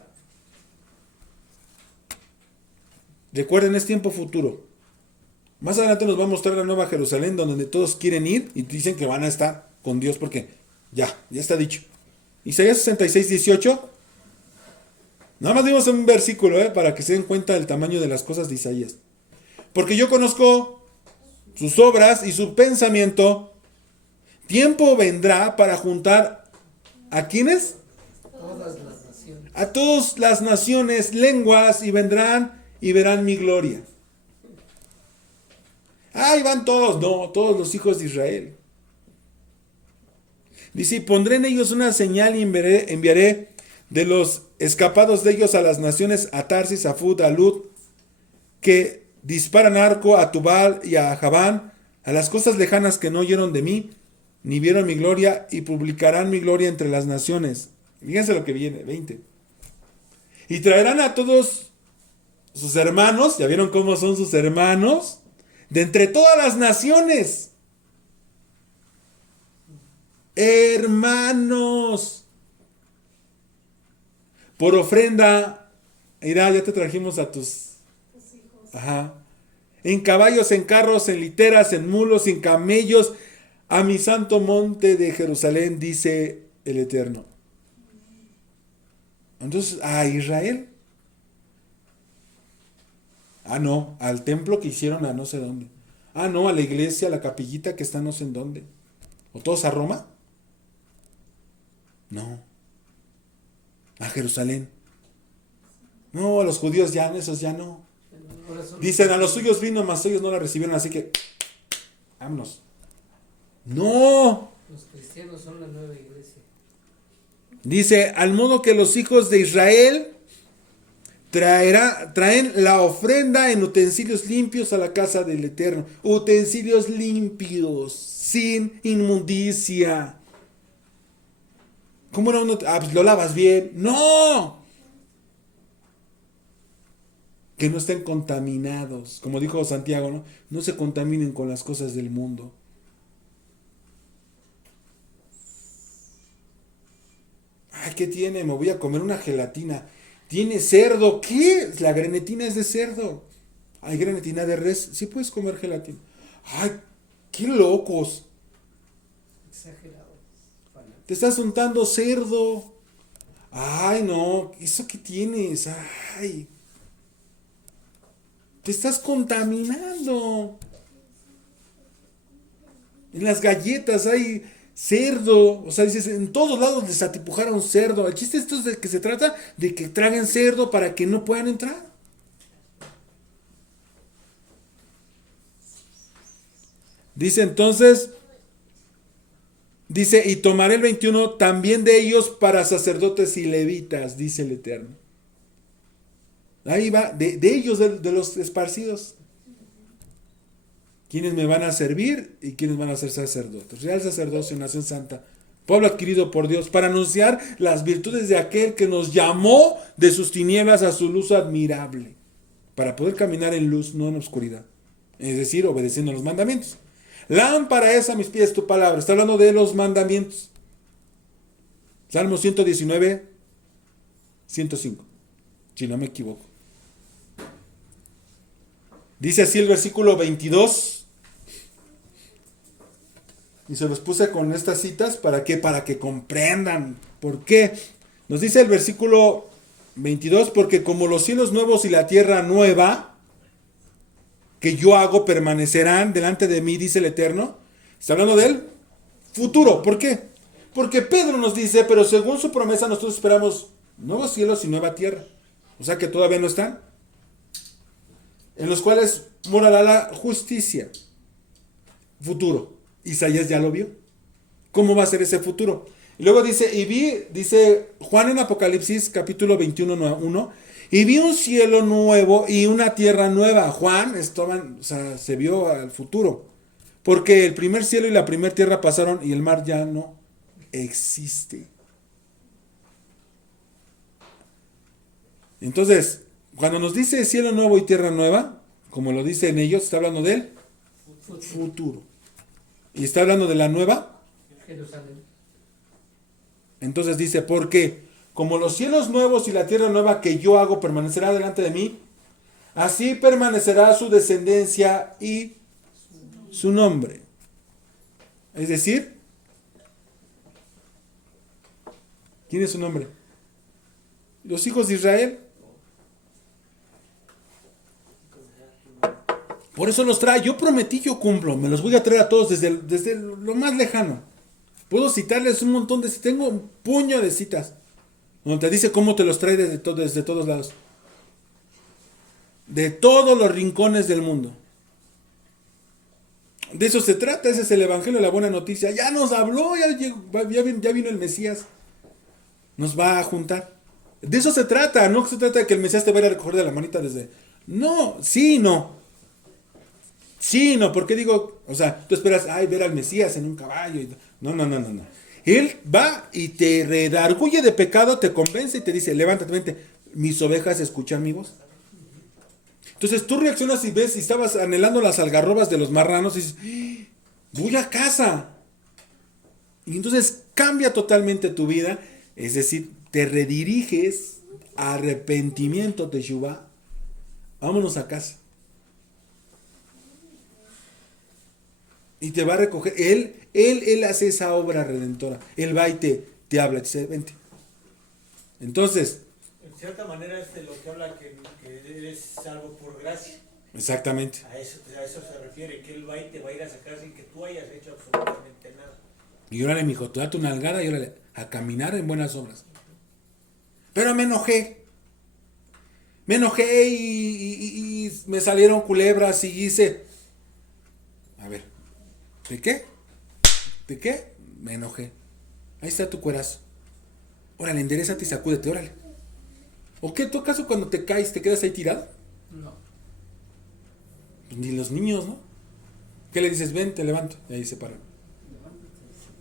Recuerden, es tiempo futuro. Más adelante nos va a mostrar la Nueva Jerusalén, donde todos quieren ir y dicen que van a estar con Dios porque ya está dicho. Isaías 66, 18. Nada más dimos un versículo, para que se den cuenta del tamaño de las cosas de Isaías. Porque yo conozco sus obras y su pensamiento. Tiempo vendrá para juntar ¿a quiénes? Todas las naciones. A todas las naciones, lenguas, y vendrán y verán mi gloria. Ahí van todos, no, todos los hijos de Israel. Dice, y pondré en ellos una señal y enviaré de los escapados de ellos a las naciones, a Tarsis, a Fud, a Lud, que disparan arco a Tubal y a Javán, a las costas lejanas que no oyeron de mí, ni vieron mi gloria, y publicarán mi gloria entre las naciones. Fíjense lo que viene, 20. Y traerán a todos sus hermanos, ya vieron cómo son sus hermanos, de entre todas las naciones. Hermanos. Por ofrenda, mira, ya te trajimos a tus... Ajá. En caballos, en carros, en literas, en mulos, en camellos, a mi santo monte de Jerusalén, dice el Eterno. Entonces, a Israel. Ah, no, al templo que hicieron a no sé dónde. Ah, no, a la iglesia, a la capillita que está no sé en dónde. ¿O todos a Roma? No. A Jerusalén. No, a los judíos ya, esos ya no. Dicen, a los suyos vino, mas ellos no la recibieron, así que vámonos. No. Los cristianos son la nueva iglesia. Dice, al modo que los hijos de Israel traen la ofrenda en utensilios limpios a la casa del Eterno. Utensilios limpios, sin inmundicia. ¿Cómo era uno? Ah, pues lo lavas bien. ¡No! Que no estén contaminados. Como dijo Santiago, ¿no? No se contaminen con las cosas del mundo. Ay, ¿qué tiene? Me voy a comer una gelatina. ¿Tiene cerdo? ¿Qué? La grenetina es de cerdo. ¿Hay grenetina de res? Sí puedes comer gelatina. Ay, qué locos. Exagerado. Te estás untando cerdo. Ay, no. ¿Eso qué tienes? Ay. Te estás contaminando. En las galletas hay cerdo. O sea, dices, en todos lados les atipujaron cerdo. El chiste esto es de que se trata de que traguen cerdo para que no puedan entrar. Dice entonces, dice, y tomaré el 21 también de ellos para sacerdotes y levitas, dice el Eterno. Ahí va, de ellos, de los esparcidos. Quienes me van a servir y quienes van a ser sacerdotes. Real sacerdocio, nación santa, pueblo adquirido por Dios, para anunciar las virtudes de aquel que nos llamó de sus tinieblas a su luz admirable, para poder caminar en luz, no en oscuridad. Es decir, obedeciendo los mandamientos. Lámpara es a mis pies tu palabra. Está hablando de los mandamientos. Salmo 119, 105. Si no me equivoco. Dice así el versículo 22. Y se los puse con estas citas. ¿Para qué? Para que comprendan. ¿Por qué? Nos dice el versículo 22. Porque como los cielos nuevos y la tierra nueva que yo hago permanecerán delante de mí, dice el Eterno. Está hablando del futuro. ¿Por qué? Porque Pedro nos dice, pero según su promesa nosotros esperamos nuevos cielos y nueva tierra. O sea que todavía no están. En los cuales morará la justicia. Futuro. Isaías ya lo vio. ¿Cómo va a ser ese futuro? Y luego dice, y vi, dice Juan en Apocalipsis capítulo 21, 1, y vi un cielo nuevo y una tierra nueva. Juan se vio al futuro. Porque el primer cielo y la primera tierra pasaron y el mar ya no existe. Entonces, cuando nos dice cielo nuevo y tierra nueva, como lo dice en ellos, está hablando del futuro. Y está hablando de la nueva Jerusalén. Entonces dice, porque como los cielos nuevos y la tierra nueva que yo hago permanecerá delante de mí, así permanecerá su descendencia y su nombre. Es decir, ¿quién es su nombre? Los hijos de Israel. Por eso los trae. Yo prometí, yo cumplo. Me los voy a traer a todos desde lo más lejano. Puedo citarles un montón de citas. Tengo un puño de citas. Donde te dice cómo te los trae desde todos lados. De todos los rincones del mundo. De eso se trata, ese es el evangelio, la buena noticia. Ya nos habló, ya vino el Mesías. Nos va a juntar. De eso se trata, no se trata de que el Mesías te vaya a recoger de la manita desde... No, sí, no. Sí, no, porque digo, o sea, tú esperas, ver al Mesías en un caballo. No, no, no, no, no. Él va y te redarguye de pecado, te convence y te dice, levántate, vente, mis ovejas escuchan mi voz. Entonces tú reaccionas y ves, y estabas anhelando las algarrobas de los marranos y dices, voy a casa. Y entonces cambia totalmente tu vida, es decir, te rediriges a arrepentimiento, teshuvá. Vámonos a casa. Y te va a recoger. Él hace esa obra redentora. Él va y te habla, te dice, vente. Entonces, En cierta manera es de lo que habla que eres salvo por gracia. exactamente. A eso se refiere, que Él va y te va a ir a sacar sin que tú hayas hecho absolutamente nada. Y órale, mijo, tú date una nalgada y órale, a caminar en buenas obras. Pero me enojé. Me enojé y me salieron culebras y hice. A ver, ¿de qué? ¿De qué? Me enojé. Ahí está tu cuerazo. Órale, enderezate y sacúdete, órale. ¿O qué? ¿Tú acaso cuando te caes te quedas ahí tirado? No. Pues ni los niños, ¿no? ¿Qué le dices? Ven, te levanto. Y ahí se paran.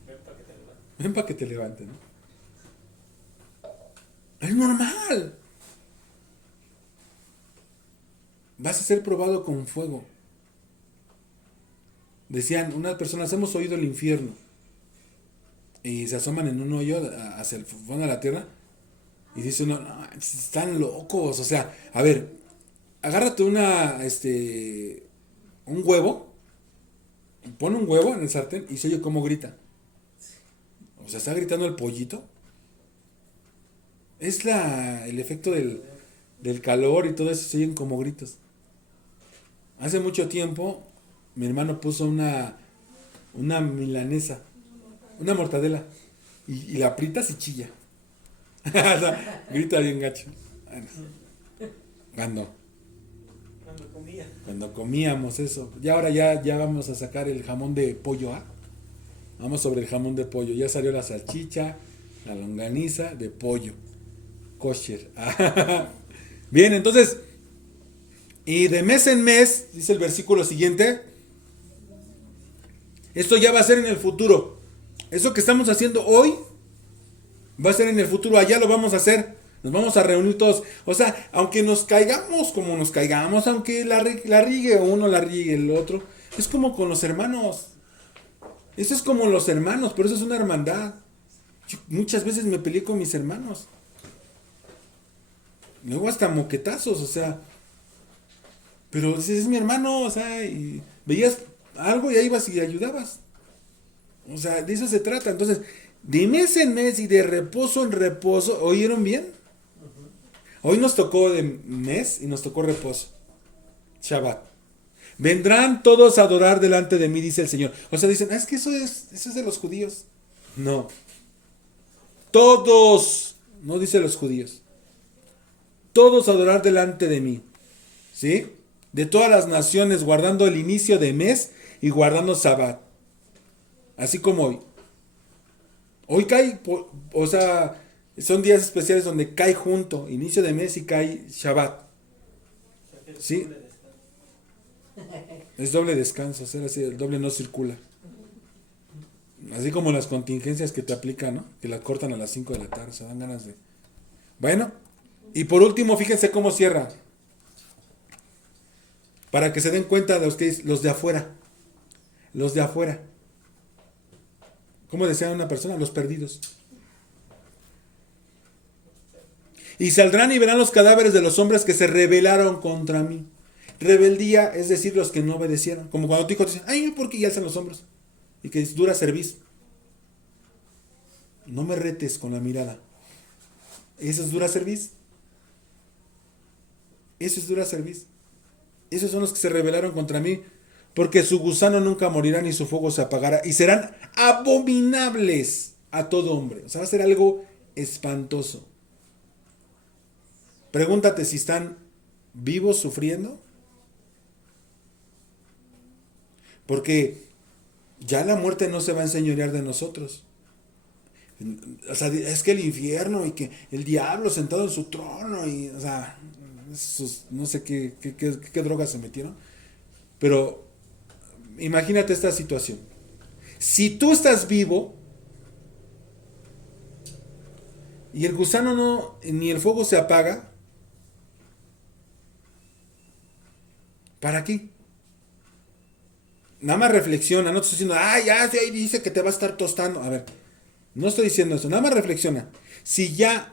Ven para que te levantes. Ven para que te levanten, ¿no? Es normal. Vas a ser probado con fuego. Decían, unas personas, hemos oído el infierno. Y se asoman en un hoyo hacia el fondo de la tierra. Y dice uno, no, están locos. O sea, a ver, agárrate un huevo. Pon un huevo en el sartén y se oye cómo grita. O sea, está gritando el pollito. Es el efecto del calor y todo eso, se oyen como gritos. Hace mucho tiempo, mi hermano puso una milanesa, una mortadela, y la aprietas y chilla. O sea, grita bien gacho. Bueno, Cuando comía. cuando comíamos eso. Y ahora ya vamos a sacar el jamón de pollo, ¿ah? Vamos sobre el jamón de pollo. Ya salió la salchicha, la longaniza de pollo. Kosher. Bien, entonces, y de mes en mes, dice el versículo siguiente, esto ya va a ser en el futuro. Eso que estamos haciendo hoy va a ser en el futuro. Allá lo vamos a hacer. Nos vamos a reunir todos. O sea, aunque nos caigamos como nos caigamos, aunque la riegue uno, la riegue el otro, es como con los hermanos. Eso es como los hermanos, pero eso es una hermandad. Yo muchas veces me peleé con mis hermanos. Luego hasta moquetazos, o sea. Pero dices, es mi hermano, o sea, y veías algo y ahí ibas y ayudabas. O sea, de eso se trata. Entonces, de mes en mes y de reposo en reposo, ¿oyeron bien? Hoy nos tocó de mes y nos tocó reposo. Shabbat. Vendrán todos a adorar delante de mí, dice el Señor. O sea, dicen, es que eso es de los judíos. No. Todos, no dice los judíos. Todos a adorar delante de mí. ¿Sí? De todas las naciones, guardando el inicio de mes y guardando Shabbat. Así como hoy. Hoy cae, o sea, son días especiales donde cae junto, inicio de mes y cae Shabbat. ¿Sí? Es doble descanso, o sea, el doble no circula. Así como las contingencias que te aplican, ¿no? Que las cortan a las 5 de la tarde, se dan ganas de... Bueno, y por último, fíjense cómo cierra. Para que se den cuenta de los de afuera. Los de afuera. ¿Cómo decía una persona? Los perdidos. Y saldrán y verán los cadáveres de los hombres que se rebelaron contra mí. Rebeldía, es decir, los que no obedecieron. Como cuando tu hijo te dice, ay, ¿por qué ya alzan los hombros? Y que es dura cerviz. No me retes con la mirada. ¿Eso es dura cerviz? Eso es dura cerviz. Esos son los que se rebelaron contra mí. Porque su gusano nunca morirá ni su fuego se apagará. Y serán abominables a todo hombre. O sea, va a ser algo espantoso. Pregúntate si están vivos sufriendo. Porque ya la muerte no se va a enseñorear de nosotros. O sea, es que el infierno y que el diablo sentado en su trono y, o sea, no sé qué drogas se metieron. Pero imagínate esta situación. Si tú estás vivo y el gusano no, ni el fuego se apaga, ¿para qué? Nada más reflexiona, no te estoy diciendo, ya ahí dice que te va a estar tostando. A ver, no estoy diciendo eso, nada más reflexiona. Si ya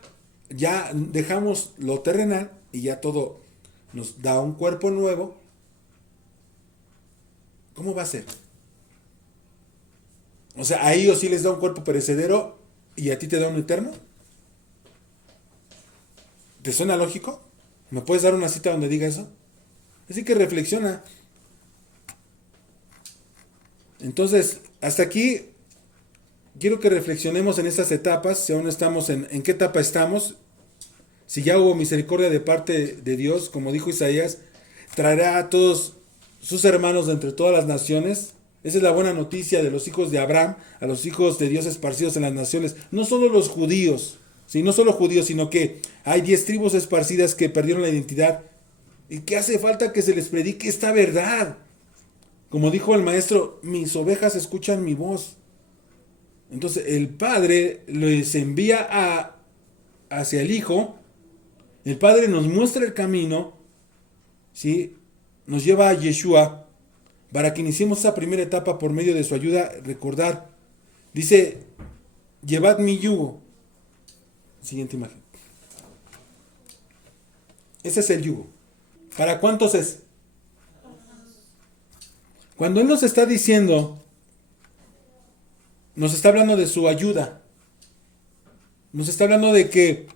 dejamos lo terrenal y ya todo nos da un cuerpo nuevo, ¿cómo va a ser? O sea, a ellos sí les da un cuerpo perecedero y a ti te da un eterno. ¿Te suena lógico? ¿Me puedes dar una cita donde diga eso? Así que reflexiona. Entonces, hasta aquí quiero que reflexionemos en estas etapas, si aún estamos en qué etapa estamos. Si ya hubo misericordia de parte de Dios, como dijo Isaías, traerá a todos sus hermanos de entre todas las naciones. Esa es la buena noticia de los hijos de Abraham, a los hijos de Dios esparcidos en las naciones. No solo los judíos, ¿sí? No solo judíos, sino que hay 10 tribus esparcidas que perdieron la identidad y que hace falta que se les predique esta verdad. Como dijo el maestro, mis ovejas escuchan mi voz. Entonces el Padre les envía hacia el Hijo. El Padre nos muestra el camino, ¿sí? Nos lleva a Yeshua para que iniciemos esa primera etapa por medio de su ayuda. Recordar, dice, llevad mi yugo. Siguiente imagen. Ese es el yugo. ¿Para cuántos es? Cuando Él nos está diciendo, nos está hablando de su ayuda. Nos está hablando de que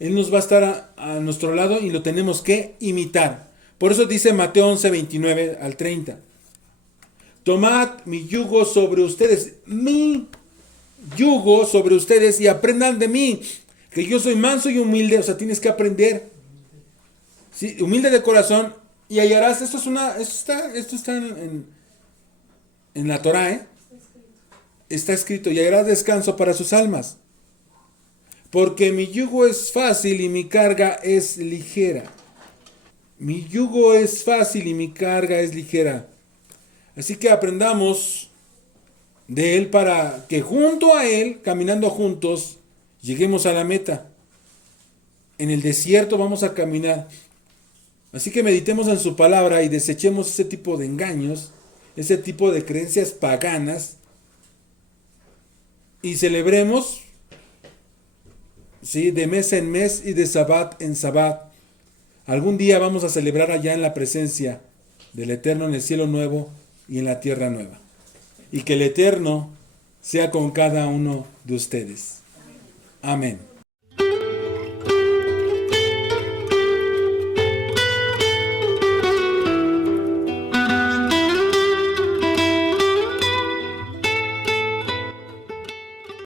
Él nos va a estar a nuestro lado y lo tenemos que imitar. Por eso dice Mateo 11, 29 al 30. Tomad mi yugo sobre ustedes, mi yugo sobre ustedes y aprendan de mí, que yo soy manso y humilde. O sea, tienes que aprender, ¿sí? Humilde de corazón y hallarás. Esto está en la Torah, ¿eh? Está escrito, y hallarás descanso para sus almas. Porque mi yugo es fácil y mi carga es ligera. Mi yugo es fácil y mi carga es ligera. Así que aprendamos de Él para que junto a Él, caminando juntos, lleguemos a la meta. En el desierto vamos a caminar. Así que meditemos en su palabra y desechemos ese tipo de engaños, ese tipo de creencias paganas, y celebremos, ¿sí?, de mes en mes y de sabbat en sabbat. Algún día vamos a celebrar allá en la presencia del Eterno, en el cielo nuevo y en la tierra nueva. Y que el Eterno sea con cada uno de ustedes. Amén.